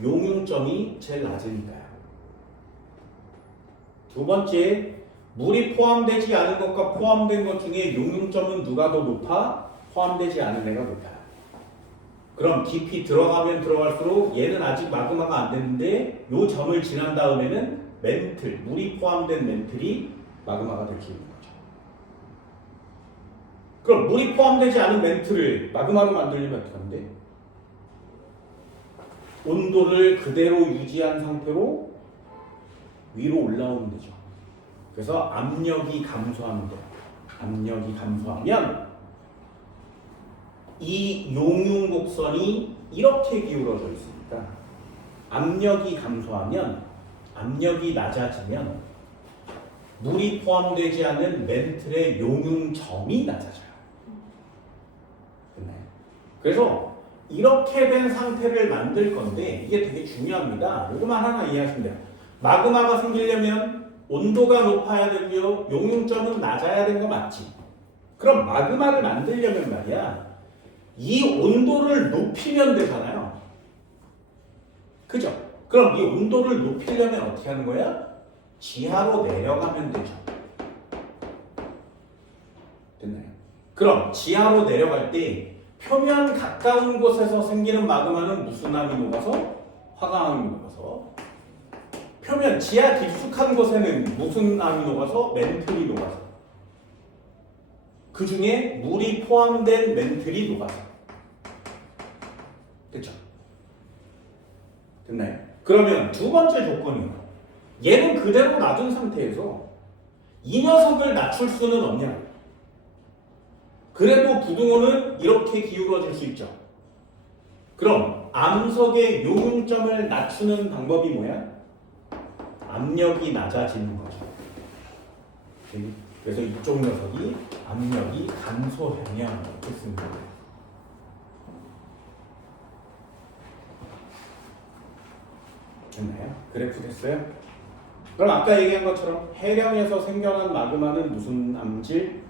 용융점이 제일 낮으니까요. 두 번째, 물이 포함되지 않은 것과 포함된 것 중에 용융점은 누가 더 높아? 포함되지 않은 애가 높아요. 그럼 깊이 들어가면 들어갈수록 얘는 아직 마그마가 안 됐는데 요 점을 지난 다음에는 멘틀, 물이 포함된 멘틀이 마그마가 될 수 있는 거죠. 그럼 물이 포함되지 않은 멘틀을 마그마로 만들려면 어떻게 하면 돼? 온도를 그대로 유지한 상태로 위로 올라오면 되죠. 그래서 압력이 감소하는 거예요. 압력이 감소하면 이 용융곡선이 이렇게 기울어져 있으니까 압력이 감소하면, 압력이 낮아지면 물이 포함되지 않은 멘틀의 용융점이 낮아져요. 그래서 이렇게 된 상태를 만들 건데 이게 되게 중요합니다. 이거만 하나 이해하시면 돼요. 마그마가 생기려면 온도가 높아야 되고요. 용융점은 낮아야 되는 거 맞지? 그럼 마그마를 만들려면 말이야. 이 온도를 높이면 되잖아요. 그죠? 그럼 이 온도를 높이려면 어떻게 하는 거야? 지하로 내려가면 되죠. 됐나요? 그럼 지하로 내려갈 때 표면 가까운 곳에서 생기는 마그마는 무슨 암이 녹아서? 화강암이 녹아서. 표면 지하 깊숙한 곳에는 무슨 암이 녹아서? 멘틀이 녹아서. 그 중에 물이 포함된 멘틀이 녹아서. 됐죠? 됐나요? 그러면 두 번째 조건이요. 얘는 그대로 놔둔 상태에서 이 녀석을 낮출 수는 없냐? 그래도 부등호는 이렇게 기울어질 수 있죠. 그럼 암석의 용융점을 낮추는 방법이 뭐야? 압력이 낮아지는 거죠. 그래서 이쪽 녀석이 압력이 감소하면 이렇게 쓰는 거예요. 됐나요? 그래프 됐어요? 그럼 아까 얘기한 것처럼 해령에서 생겨난 마그마는 무슨 암질?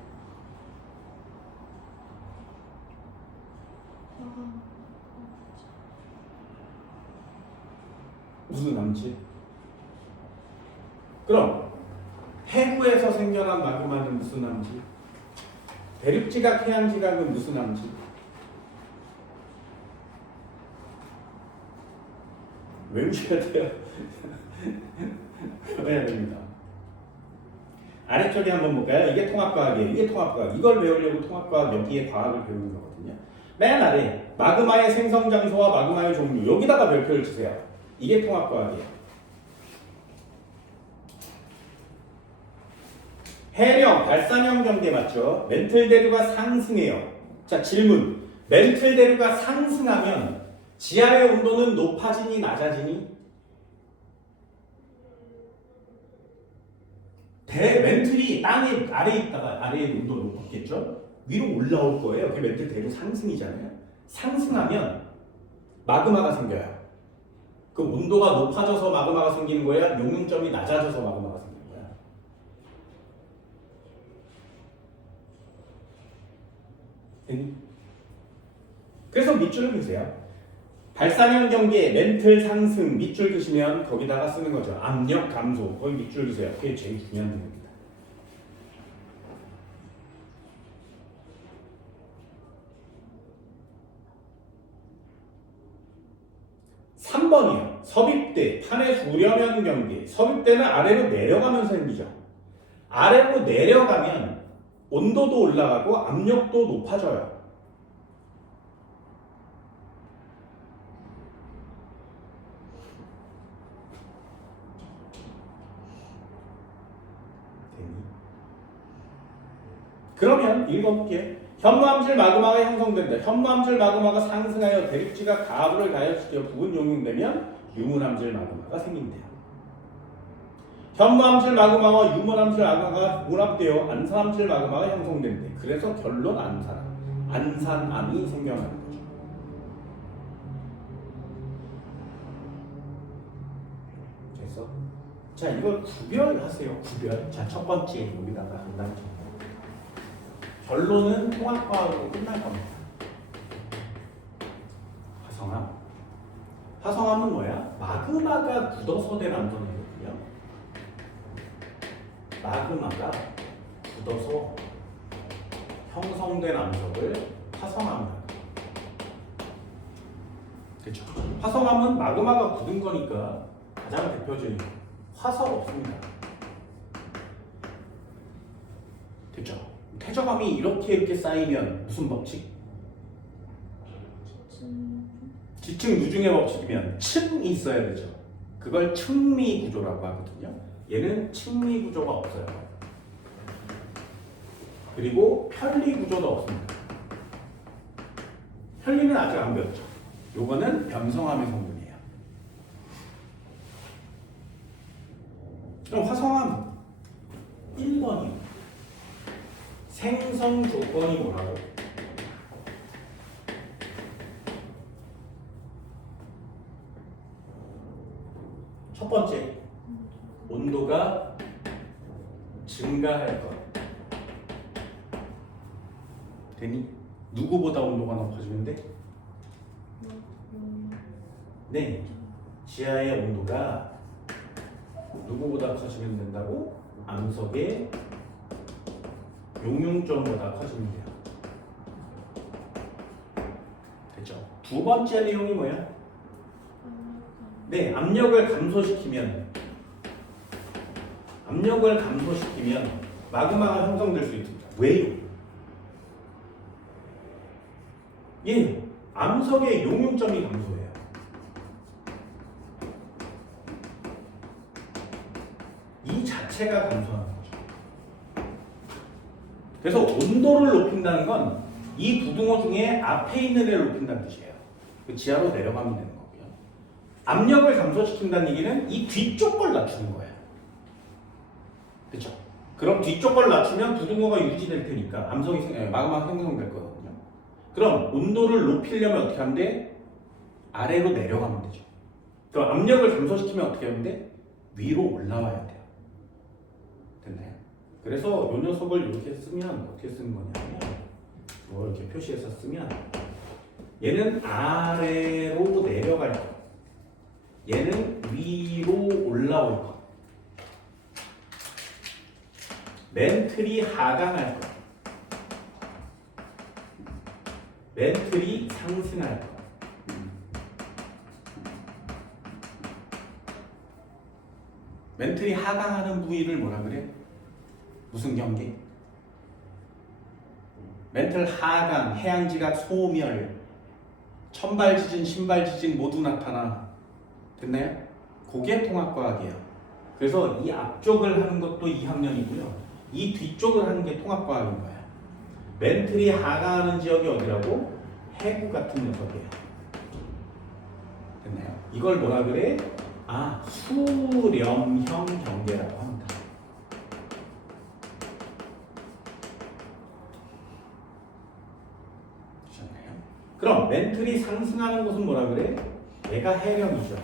무슨 암지? 그럼 해구에서 생겨난 마그마는 무슨 암지? 대륙지각, 해양지각은 무슨 암지? 외우셔야 돼요. 외워야 됩니다. 아래쪽에 한번 볼까요? 이게 통합과학이에요. 이게 통합과학. 이걸 배우려고 통합과학 여기에 과학을 배우는 거거든요. 맨 아래 마그마의 생성 장소와 마그마의 종류 여기다가 별표를 주세요. 이게 통합과학이에요. 해령, 발산형 경계 맞죠? 멘틀 대류가 상승해요. 자, 질문. 멘틀 대류가 상승하면 지하의 온도는 높아지니 낮아지니? 멘틀이 땅에 아래에 있다가 아래의 온도 높았겠죠? 위로 올라올 거예요. 그게 멘틀 대류 상승이잖아요. 상승하면 마그마가 생겨요. 그 온도가 높아져서 마그마가 생기는 거야? 용융점이 낮아져서 마그마가 생기는 거야? 됐니? 그래서 밑줄을 그으세요. 발산형 경계, 멘틀 상승, 밑줄 그시면 거기다가 쓰는 거죠. 압력 감소, 거기 밑줄 그세요. 그게 제일 중요한 부분입니다. 3번이요. 섭입대, 탄의 수렴형 경계. 섭입대는 아래로 내려가면서 생기죠. 아래로 내려가면 온도도 올라가고 압력도 높아져요. 그러면 읽어볼게요. 현무암질 마그마가 형성된다. 현무암질 마그마가 상승하여 대륙지가 가압을 가열시켜 부분 용융되면 유문암질 마그마가 생긴대요. 현무암질 마그마와 유문암질 마그마가 혼합되어 안산암질 마그마가 형성된대. 그래서 결론 안산암이 생겨나는 거죠. 그래서 자, 이걸 구별하세요. 구별. 자, 첫 번째 여기다가 한다는 점. 결론은 통합과학으로 끝날 겁니다. 화성암. 화성암은 뭐야? 마그마가 굳어서 된 암석이거든요. 마그마가 굳어서 형성된 암석을 화성암이라고. 그렇죠. 화성암은 마그마가 굳은 거니까 가장 대표적인 화석 없습니다. 됐죠? 퇴적암이 이렇게 쌓이면 무슨 법칙? 지층 누중의 법칙이면 층이 있어야 되죠. 그걸 층미 구조라고 하거든요. 얘는 층미 구조가 없어요. 그리고 편리 구조도 없습니다. 편리는 아직 안 배웠죠. 요거는 변성암의 성분이에요. 그럼 화성암 1번이요. 생성 조건이 뭐라고? 첫 번째, 온도가 증가할 것. 되니? 누구보다 온도가 높아지면 돼? 네, 지하의 온도가 누구보다 커지면 된다고? 암석의 용융점보다 커지면 돼요. 됐죠? 두 번째 내용이 뭐야? 네, 압력을 감소시키면 마그마가 형성될 수 있습니다. 왜요? 예, 암석의 용융점이 감소해요. 이 자체가 감소하는 거죠. 그래서 온도를 높인다는 건 이 부등호 중에 앞에 있는 애를 높인다는 뜻이에요. 그 지하로 내려가면 되는 거고요. 압력을 감소시킨다는 얘기는 이 뒤쪽 걸 낮추는 거예요. 그렇죠? 그럼 뒤쪽 걸 낮추면 부등호가 유지될 테니까 마그마가 생성될 거거든요. 그럼 온도를 높이려면 어떻게 하면 돼? 아래로 내려가면 되죠. 그럼 압력을 감소시키면 어떻게 하면 돼? 위로 올라와야 돼요. 됐나요? 그래서 요 녀석을 이렇게 쓰면 어떻게 쓰는 거냐면 이렇게 표시해서 쓰면 얘는 아래로 내려갈 거, 얘는 위로 올라올 것. 멘틀이 하강할 것. 멘틀이 상승할 것. 멘틀이 하강하는 부위를 뭐라 그래? 무슨 경계? 멘틀 하강, 해양지각 소멸, 천발지진, 신발지진 모두 나타나. 됐나요? 그게 통합과학이에요. 그래서 이 앞쪽을 하는 것도 2학년이고요. 이 뒤쪽을 하는 게 통합과학인 거예요. 멘틀이 하강하는 지역이 어디라고? 해구 같은 녀석이에요. 됐나요? 이걸 뭐라 그래? 아, 수렴형 경계라고 합니다. 되셨나요? 그럼 멘틀이 상승하는 곳은 뭐라 그래? 얘가 해령이죠.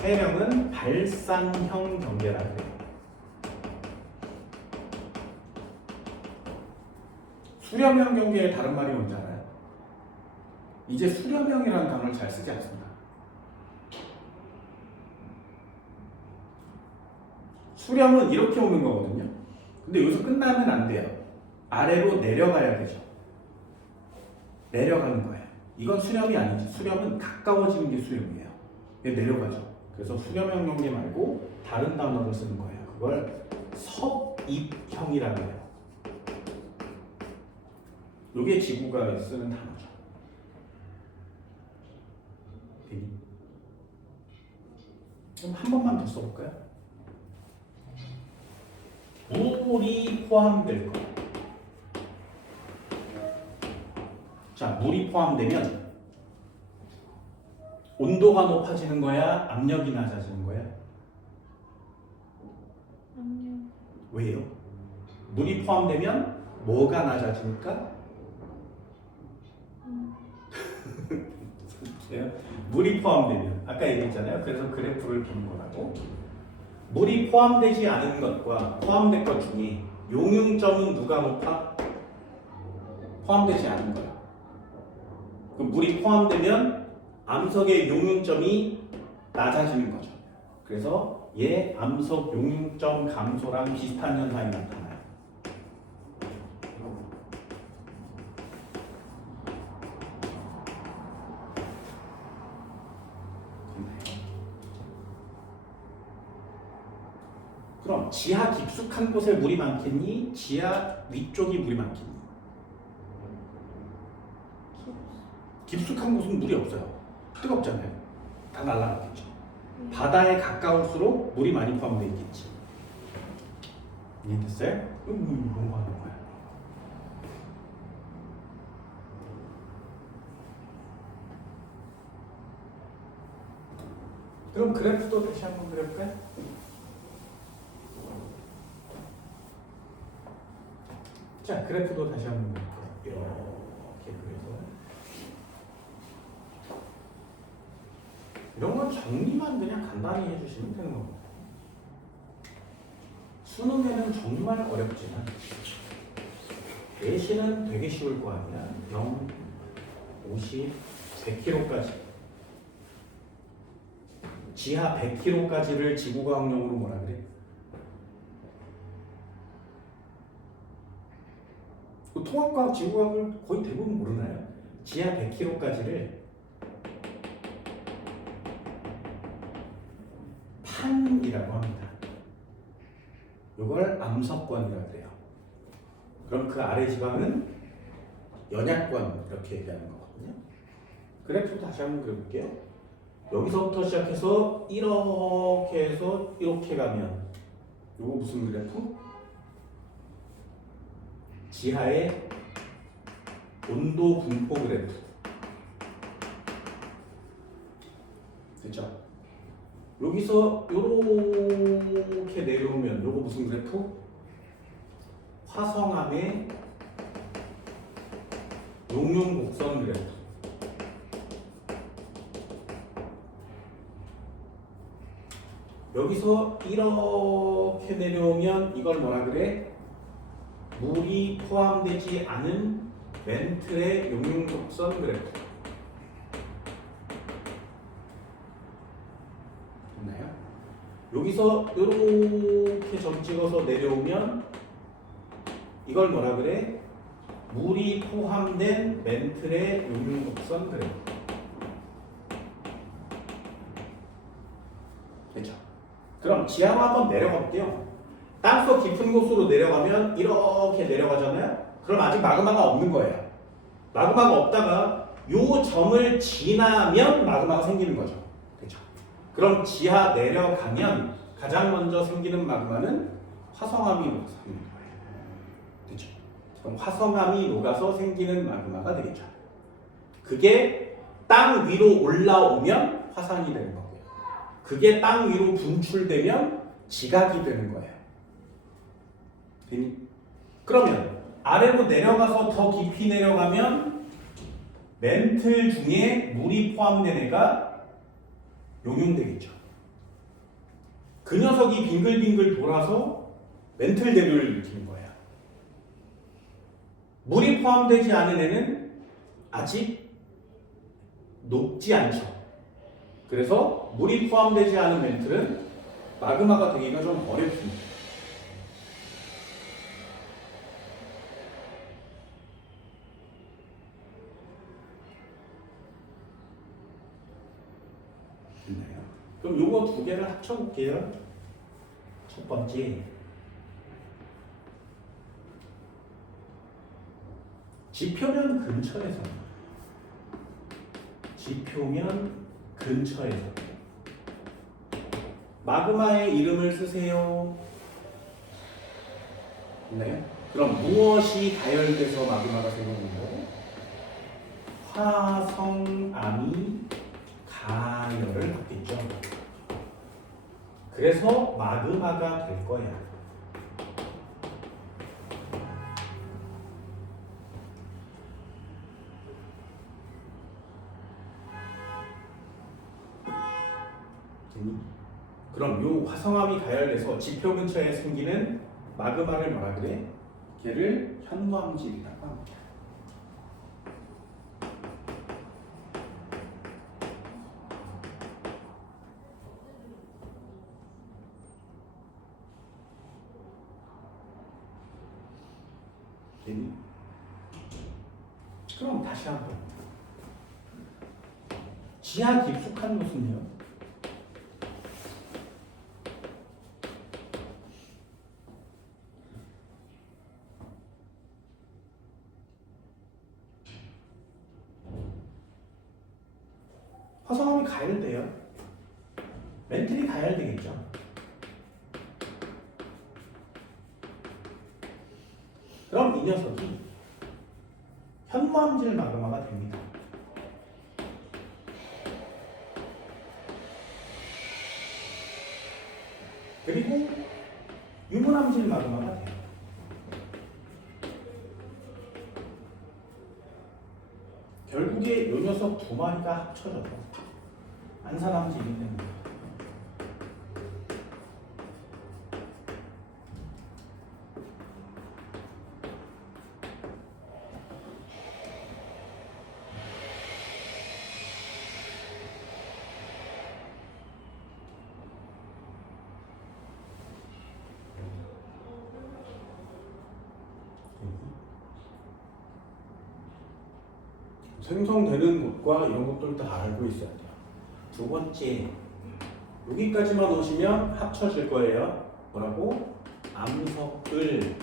해령은 발산형 경계라 그래요. 수렴형 경계의 다른 말이 뭔지 알아요? 이제 수렴형이라는 단어를 잘 쓰지 않습니다. 수렴은 이렇게 오는 거거든요. 근데 여기서 끝나면 안 돼요. 아래로 내려가야 되죠. 내려가는 거예요. 이건 수렴이 아니지. 수렴은 가까워지는 게 수렴이에요. 내려가죠. 그래서 수렴형 경계 말고 다른 단어를 쓰는 거예요. 그걸 섭입형이라고 해요. 이게 지구가 쓰는 단어죠. 그럼 한 번만 더 써볼까요? 물이 포함될 것. 자, 물이 포함되면 온도가 높아지는 거야? 압력이 낮아지는 거야? 압력. 왜요? 물이 포함되면 뭐가 낮아지니까? 물이 포함되면 아까 얘기했잖아요. 그래서 그래프를 보는 거라고. 물이 포함되지 않은 것과 포함된 것 중에 용융점은 누가 높아? 포함되지 않은 거야. 그럼 물이 포함되면 암석의 용융점이 낮아지는 거죠. 그래서 얘 암석 용융점 감소랑 비슷한 현상이 나타나요. 그럼 지하 깊숙한 곳에 물이 많겠니? 지하 위쪽이 물이 많겠니? 깊숙한 곳은 물이 없어요. 뜨겁잖아요. 다 날아가겠죠. 바다에 가까울수록 물이 많이 포함되어 있겠지. 이해됐어요? 이런 거 하는 거야. 그럼 그래프도 다시 한번 그려볼까요? 자, 그래프도 다시 한번 그려볼게요. 이렇게 그려서 이런 건 정리만 그냥 간단히 해주시면 되는 겁니다. 수능에는 정말 어렵지만 내신은 되게 쉬울 거 아니야. 0, 50, 100km까지 지하 100km까지를 지구과학용어로 뭐라 그래? 통합과학 지구과학을 거의 대부분 모르나요? 지하 100km까지를 판이라고 합니다. 이걸 암석권이라고 그래요. 그럼 그 아래 지방은 연약권 이렇게 얘기하는 거거든요. 그래프 다시 한번 그려볼게요. 여기서부터 시작해서 이렇게 해서 이렇게 가면 이거 무슨 그래프? 지하의 온도 분포 그래프. 됐죠? 여기서 이렇게 내려오면 이거 무슨 그래프? 화성암의 용융곡선 그래프. 여기서 이렇게 내려오면 이걸 뭐라 그래? 물이 포함되지 않은 멘틀의 용융곡선 그래프. 여기서 이렇게 점 찍어서 내려오면 이걸 뭐라 그래? 물이 포함된 멘틀의 용융곡선 그래프. 됐죠? 그럼 지하로 한번 내려가 볼게요. 땅속 깊은 곳으로 내려가면 이렇게 내려가잖아요? 그럼 아직 마그마가 없는 거예요. 마그마가 없다가 요 점을 지나면 마그마가 생기는 거죠. 그렇죠? 그럼 지하 내려가면 가장 먼저 생기는 마그마는 화성암이 녹아서 생기는 거예요. 그렇죠? 그럼 화성암이 녹아서 생기는 마그마가 되겠죠. 그게 땅 위로 올라오면 화산이 되는 거고요. 그게 땅 위로 분출되면 지각이 되는 거예요. 되니? 그러면 아래로 내려가서 더 깊이 내려가면 멘틀 중에 물이 포함된 애가 용융되겠죠. 그 녀석이 빙글빙글 돌아서 멘틀 대류를 일으키는 거예요. 물이 포함되지 않은 애는 아직 녹지 않죠. 그래서 물이 포함되지 않은 멘틀은 마그마가 되기가 좀 어렵습니다. 됐나요? 그럼 요거 두 개를 합쳐볼게요. 첫 번째, 지표면 근처에서 마그마의 이름을 쓰세요. 네. 그럼 무엇이 가열돼서 마그마가 생기는가요? 화성암이 가열을 받겠죠. 그래서 마그마가 될 거야. 그럼 요 화성암이 가열돼서 지표 근처에 생기는 마그마를 뭐라 그래? 걔를 현무암질이라고 합니다. 되니? 그럼 다시 한번 지하 깊숙한 곳은요? 화성암이 가열돼요. 멘틀이 가열되겠죠. 그럼 이 녀석이 현무암질 마그마가 됩니다. 그리고 유문암질 마그마가 돼요. 결국에 이 녀석 두 마리가 합쳐져서 안산암질이 됩니다. 생성되는 곳과 이런 것들을 다 알고 있어야 돼요. 두 번째, 여기까지만 오시면 합쳐질 거예요. 뭐라고? 암석을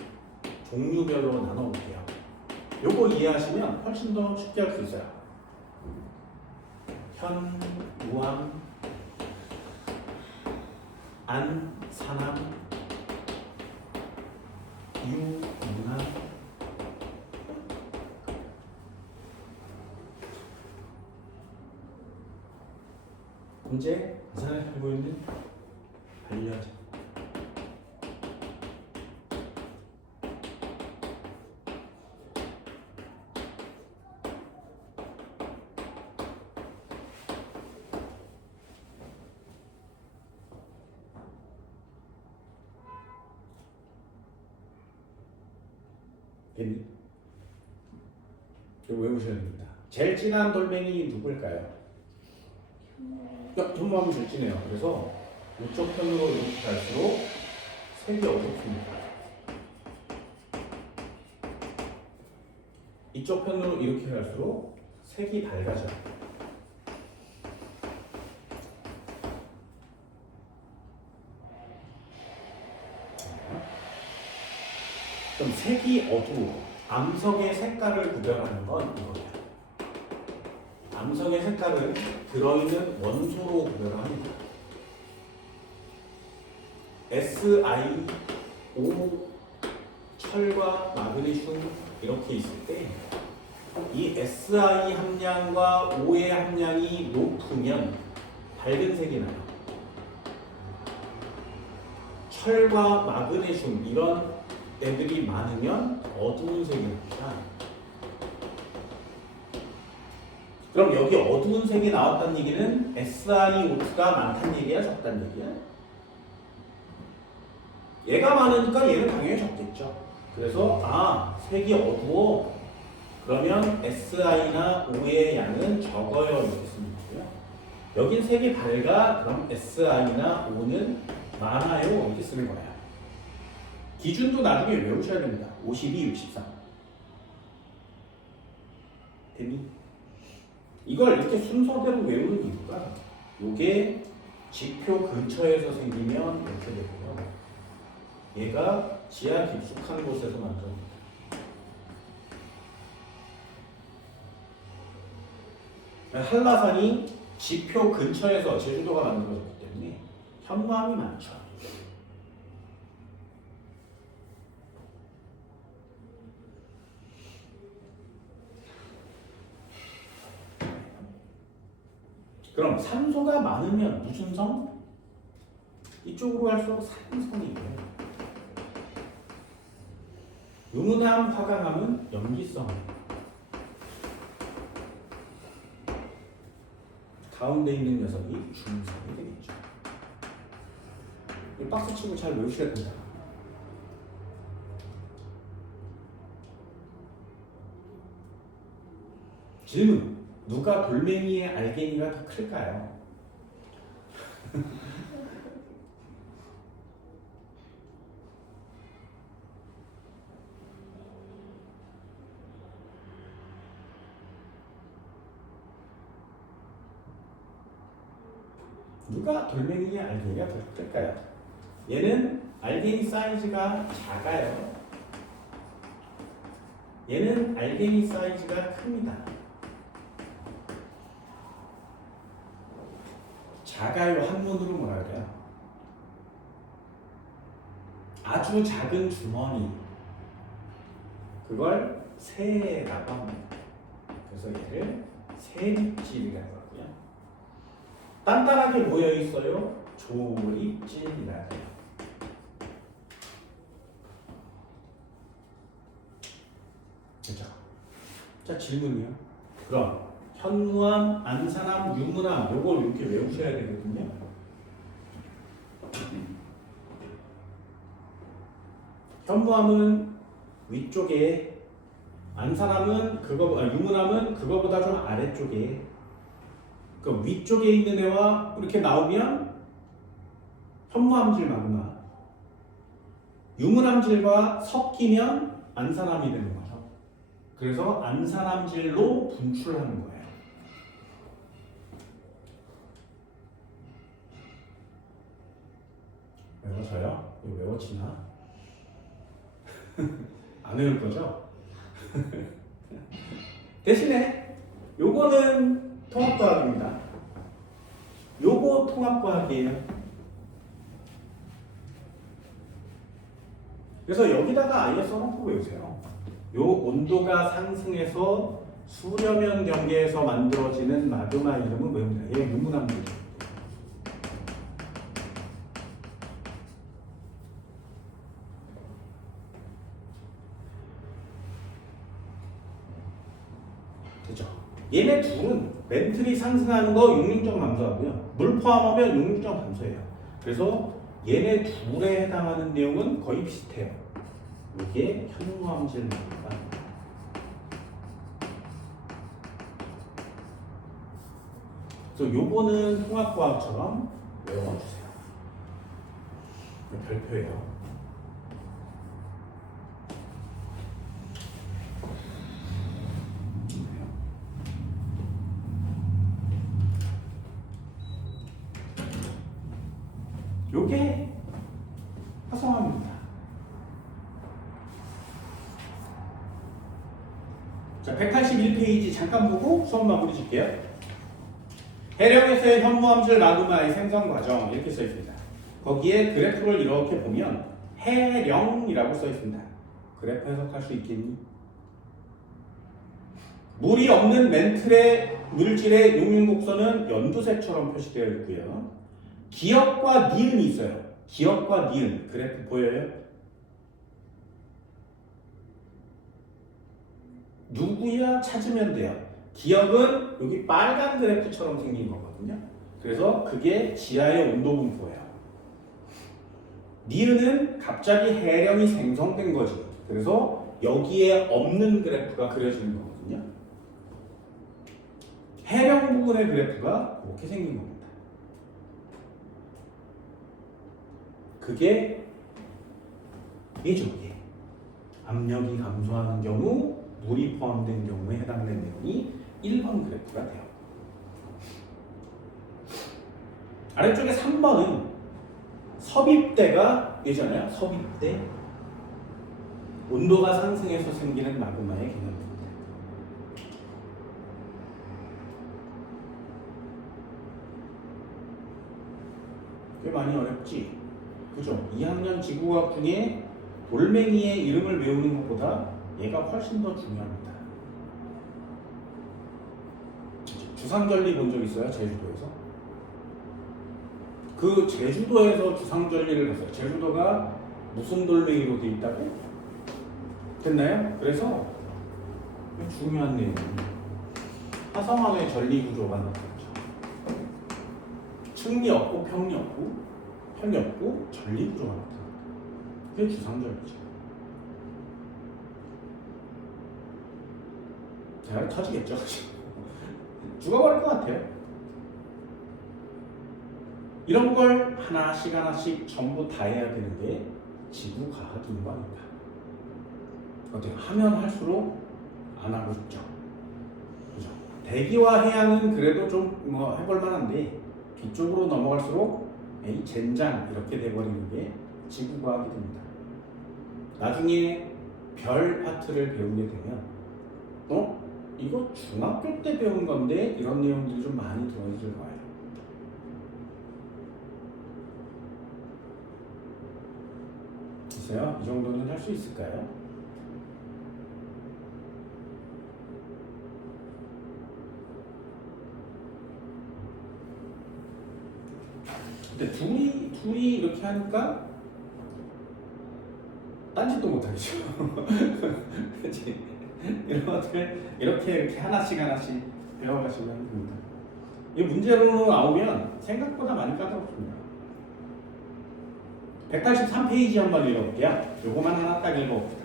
종류별로 나눠볼게요. 요거 이해하시면 훨씬 더 쉽게 할 수 있어요. 현, 무암, 안, 산암, 유, 문암, 현재 안산에 살고 있는 반려자. 이거 외우셔야 됩니다. 제일 진한 돌멩이 누굴까요? 현무암이 제일 진해요. 그래서 우쪽 편으로 이렇게 갈수록 색이 어둡습니다. 이쪽 편으로 이렇게 갈수록 색이 밝아져요. 그럼 색이 어두워. 암석의 색깔을 구별하는 건 이거예요. 암석의 색깔은 들어있는 원소로 구별합니다. SiO 철과 마그네슘 이렇게 있을 때 이 Si 함량과 O의 함량이 높으면 밝은 색이 나요. 철과 마그네슘 이런 애들이 많으면 어두운 색이 납니다. 그럼 여기 어두운 색이 나왔다는 얘기는 SiO2가 많다는 얘기야, 적다는 얘기야? 얘가 많으니까 얘는 당연히 적겠죠. 그래서 색이 어두워. 그러면 SI나 O의 양은 적어요. 이렇게 쓰는 거고요. 여긴 색이 밝아. 그럼 SI나 O는 많아요. 이렇게 쓰는 거예요. 기준도 나중에 외우셔야 됩니다. 52, 63. 됐니? 이걸 이렇게 순서대로 외우는 이유가 요게 지표 근처에서 생기면 이렇게 되고요. 얘가 지하 깊숙한 곳에서 만들어집니다. 한라산이 지표 근처에서 제주도가 만들어졌기 때문에 현무암이 많죠. 그럼 산소가 많으면 무슨 성? 이쪽으로 갈수록 산성이고요. 유문암, 화강암은 염기성. 가운데 있는 녀석이 중성이 되겠죠. 이 박스 치고 잘 외우셔야 됩니다. 질문. 누가 돌멩이의 알갱이가 더 클까요? 누가 돌멩이의 알갱이가 더 클까요? 얘는 알갱이 사이즈가 작아요. 얘는 알갱이 사이즈가 큽니다. 작아요 한문으로 뭐라 그래요? 아주 작은 주머니. 그걸 세라고 합니다. 그래서 얘를 세립질이라고 하고요. 단단하게 모여 있어요. 조립질이라고 해요. 그렇죠? 자, 질문이요. 그럼 현무암, 안산암, 유문암 요걸 이렇게 외우셔야 되거든요. 현무암은 위쪽에, 안산암은 유문암은 그거보다 좀 아래쪽에. 그 위쪽에 있는 애와 이렇게 나오면 현무암질 마그마, 유문암질과 섞이면 안산암이 되는 거죠. 그래서 안산암질로 분출하는 거예요. 외워져요? 이거 외워지나? 안 외울 거죠? 대신에 요거는 통합과학입니다. 요거 통합과학이에요. 그래서 여기다가 아예 써놓고 외우세요. 요 온도가 상승해서 수려면 경계에서 만들어지는 마그마 이름은 외웁니다. 얘 유문암물이죠. 그죠? 얘네 둘은 멘틀이 상승하는 거 육륜적 감소하고요. 물 포함하면 육륜적 감소예요. 그래서 얘네 둘에 해당하는 내용은 거의 비슷해요. 이게 현무암질입니다. 그래서 요거는 통합과학처럼 외워주세요. 별표예요. 요게 화성암입니다. 자, 181페이지 잠깐 보고 수업 마무리 줄게요. 해령에서의 현무암질 마그마의 생성 과정 이렇게 써 있습니다. 거기에 그래프를 이렇게 보면 해령이라고 써 있습니다. 그래프 해석할 수 있겠니? 물이 없는 멘틀의 물질의 용융곡선은 연두색처럼 표시되어 있고요. 기역과 니은이 있어요. 기역과 니은 그래프 보여요? 누구야 찾으면 돼요. 기역은 여기 빨간 그래프처럼 생긴 거거든요. 그래서 그게 지하의 온도 분포예요. 니은은 갑자기 해령이 생성된 거지. 그래서 여기에 없는 그래프가 그려지는 거거든요. 해령 부분의 그래프가 이렇게 생긴 겁니다. 그게 얘죠. 이게 압력이 감소하는 경우 물이 포함된 경우에 해당되는 내용이 1번 그래프가 돼요. 아래쪽에 3번은 섭입대가 예잖아요. 섭입대. 온도가 상승해서 생기는 마그마의 개념입니다. 꽤 많이 어렵지? 그죠? 2학년 지구과학 중에 돌멩이의 이름을 외우는 것보다 얘가 훨씬 더 중요합니다. 주상절리 본 적 있어요? 제주도에서? 그 제주도에서 주상절리를 봤어요. 제주도가 무슨 돌멩이로 돼 있다고? 됐나요? 그래서 중요한 내용. 화성암의 전리 구조가 나타나죠. 측리 없고 평리 없고 편이 없고 전리 구조가 나타납니다. 그게 주상절리죠. 대화를 터지겠죠. 죽어버릴 것 같아요. 이런 걸 하나씩 하나씩 전부 다 해야 되는 게 지구과학인 거 아닙니까? 어때요? 하면 할수록 안 하고 싶죠. 그죠? 대기와 해양은 그래도 좀 뭐 해볼 만한데 뒤쪽으로 넘어갈수록 이 젠장 이렇게 돼버리는 게 지구과학이 됩니다. 나중에 별 파트를 배우게 되면 이거 중학교 때 배운 건데 이런 내용들이 좀 많이 들어있을 거예요. 있어요? 이 정도는 할 수 있을까요? 근데 둘이 이렇게 하니까 딴짓도 못하겠죠. 그치? 이런 것들 이렇게 하나씩 배워가시면 됩니다. 이 문제로 나오면 생각보다 많이 까다롭습니다. 183페이지 한번 읽어볼게요. 요거만 하나 딱 읽어봅시다.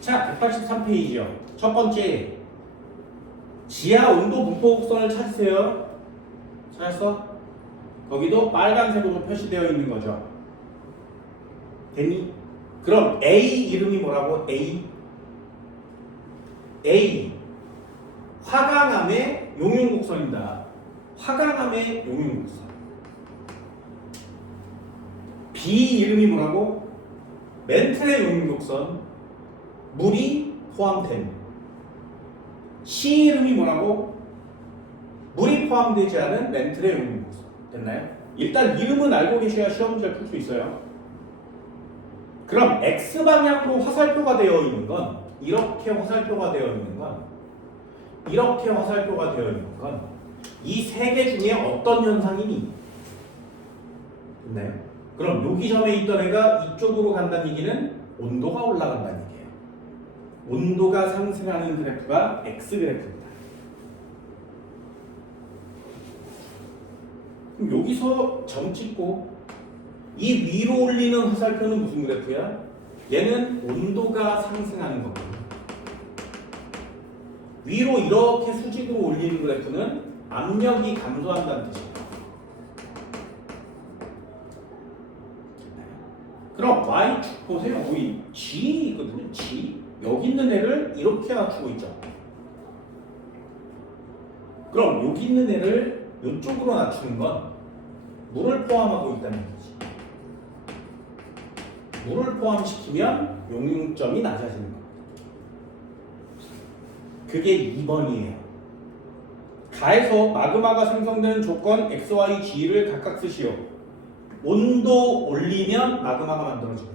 자, 183페이지요. 첫 번째, 지하 온도 분포 곡선을 찾으세요. 찾았어? 거기도 빨간색으로 표시되어 있는 거죠. 됐니? 그럼 A 이름이 뭐라고? A 화강암의 용융곡선입니다. 화강암의 용융곡선. B 이름이 뭐라고? 멘틀의 용융곡선. 물이 포함된. C 이름이 뭐라고? 물이 포함되지 않은 멘틀의 용융곡선. 됐나요? 일단 이름은 알고 계셔야 시험 문제를 풀 수 있어요. 그럼 X방향으로 화살표가 되어 있는 건, 이렇게 화살표가 되어 있는 건, 이렇게 화살표가 되어 있는 건, 이 세 개 중에 어떤 현상이니? 됐나요? 그럼 여기 점에 있던 애가 이쪽으로 간다는 얘기는 온도가 올라간다는 얘기예요. 온도가 상승하는 그래프가 X 그래프입니다. 그럼 여기서 점 찍고 이 위로 올리는 화살표는 무슨 그래프야? 얘는 온도가 상승하는 거거든요. 위로 이렇게 수직으로 올리는 그래프는 압력이 감소한다는 뜻이에요. 그럼 y축 보세요. 우리 g이거든요. g. 여기 있는 애를 이렇게 낮추고 있죠. 그럼 여기 있는 애를 이쪽으로 낮추는 건 물을 포함하고 있다는 얘기지. 물을 포함시키면 용융점이 낮아지는 겁니다. 그게 2번이에요. 가에서 마그마가 생성되는 조건 x, y, g를 각각 쓰시오. 온도 올리면 마그마가 만들어지고요.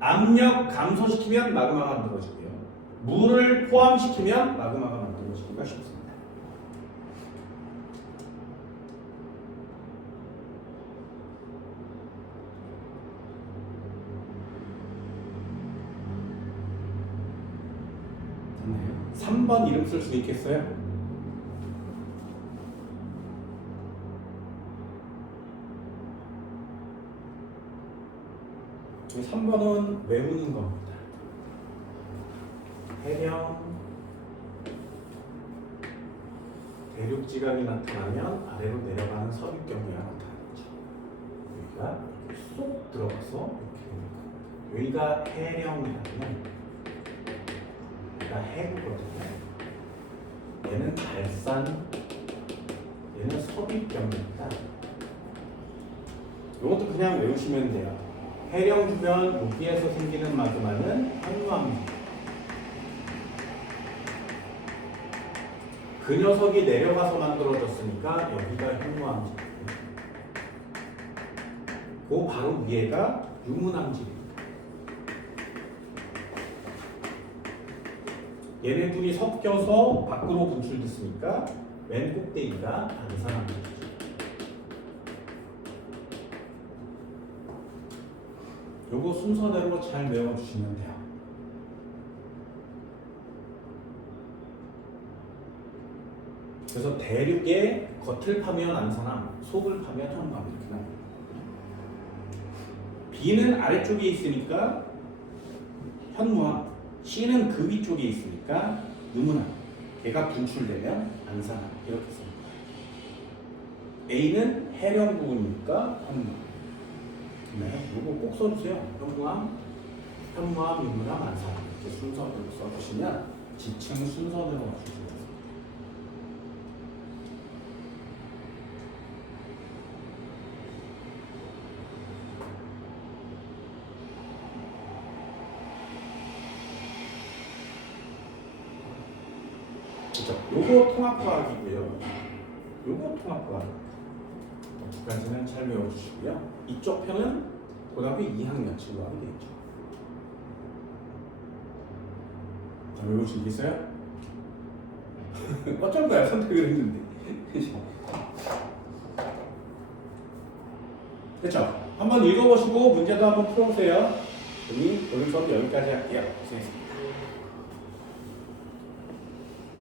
압력 감소시키면 마그마가 만들어지고요. 물을 포함시키면 마그마가 만들어지기가 쉽습니다. 됐나요? 3번 이름 쓸 수 있겠어요? 3번은 외우는 겁니다. 해령 대륙지각이 나타나면 아래로 내려가는 서륙경계가 나타나죠. 여기가 이렇게 쏙 들어가서 이렇게 됩니다. 여기가 해령이라면 여기가 해구거든요. 얘는 발산, 얘는 서륙경계입니다. 이것도 그냥 외우시면 돼요. 해령 주변 여기에서 생기는 마그마는 현무암지. 그 녀석이 내려가서 만들어졌으니까 여기가 현무암지. 그 바로 위에가 유문암지입니다. 얘네 둘이 섞여서 밖으로 분출됐으니까 맨 꼭대기가 안산암지죠. 요거 순서대로 잘 외워주시면 돼요. 그래서 대륙의 겉을 파면 안산암, 속을 파면 현무암 이렇게 나옵니다. B는 아래쪽에 있으니까 현무암, C는 그 위쪽에 있으니까 유문암. 걔가 분출되면 안산암 이렇게 씁니다. A는 해령 부분이니까 현무암. 네, 이거 꼭 써주세요. 현무암, 유문암, 안산암 이렇게 순서대로 써주시면 지층 순서대로 맞추시면 됩니다. 그렇죠? 요거 통합과학이고요. 요거 통합과학. 두 가지는 잘 외워주시고요. 이쪽 편은 고등학교 2학년 친구가 하게 되겠죠. 자, 외우신 게 있어요? 어쩔 거야, 선택을 했는데. 그렇죠? 한번 읽어보시고 문제도 한번 풀어보세요. 오늘 수업 여기까지 할게요. 고생했습니다.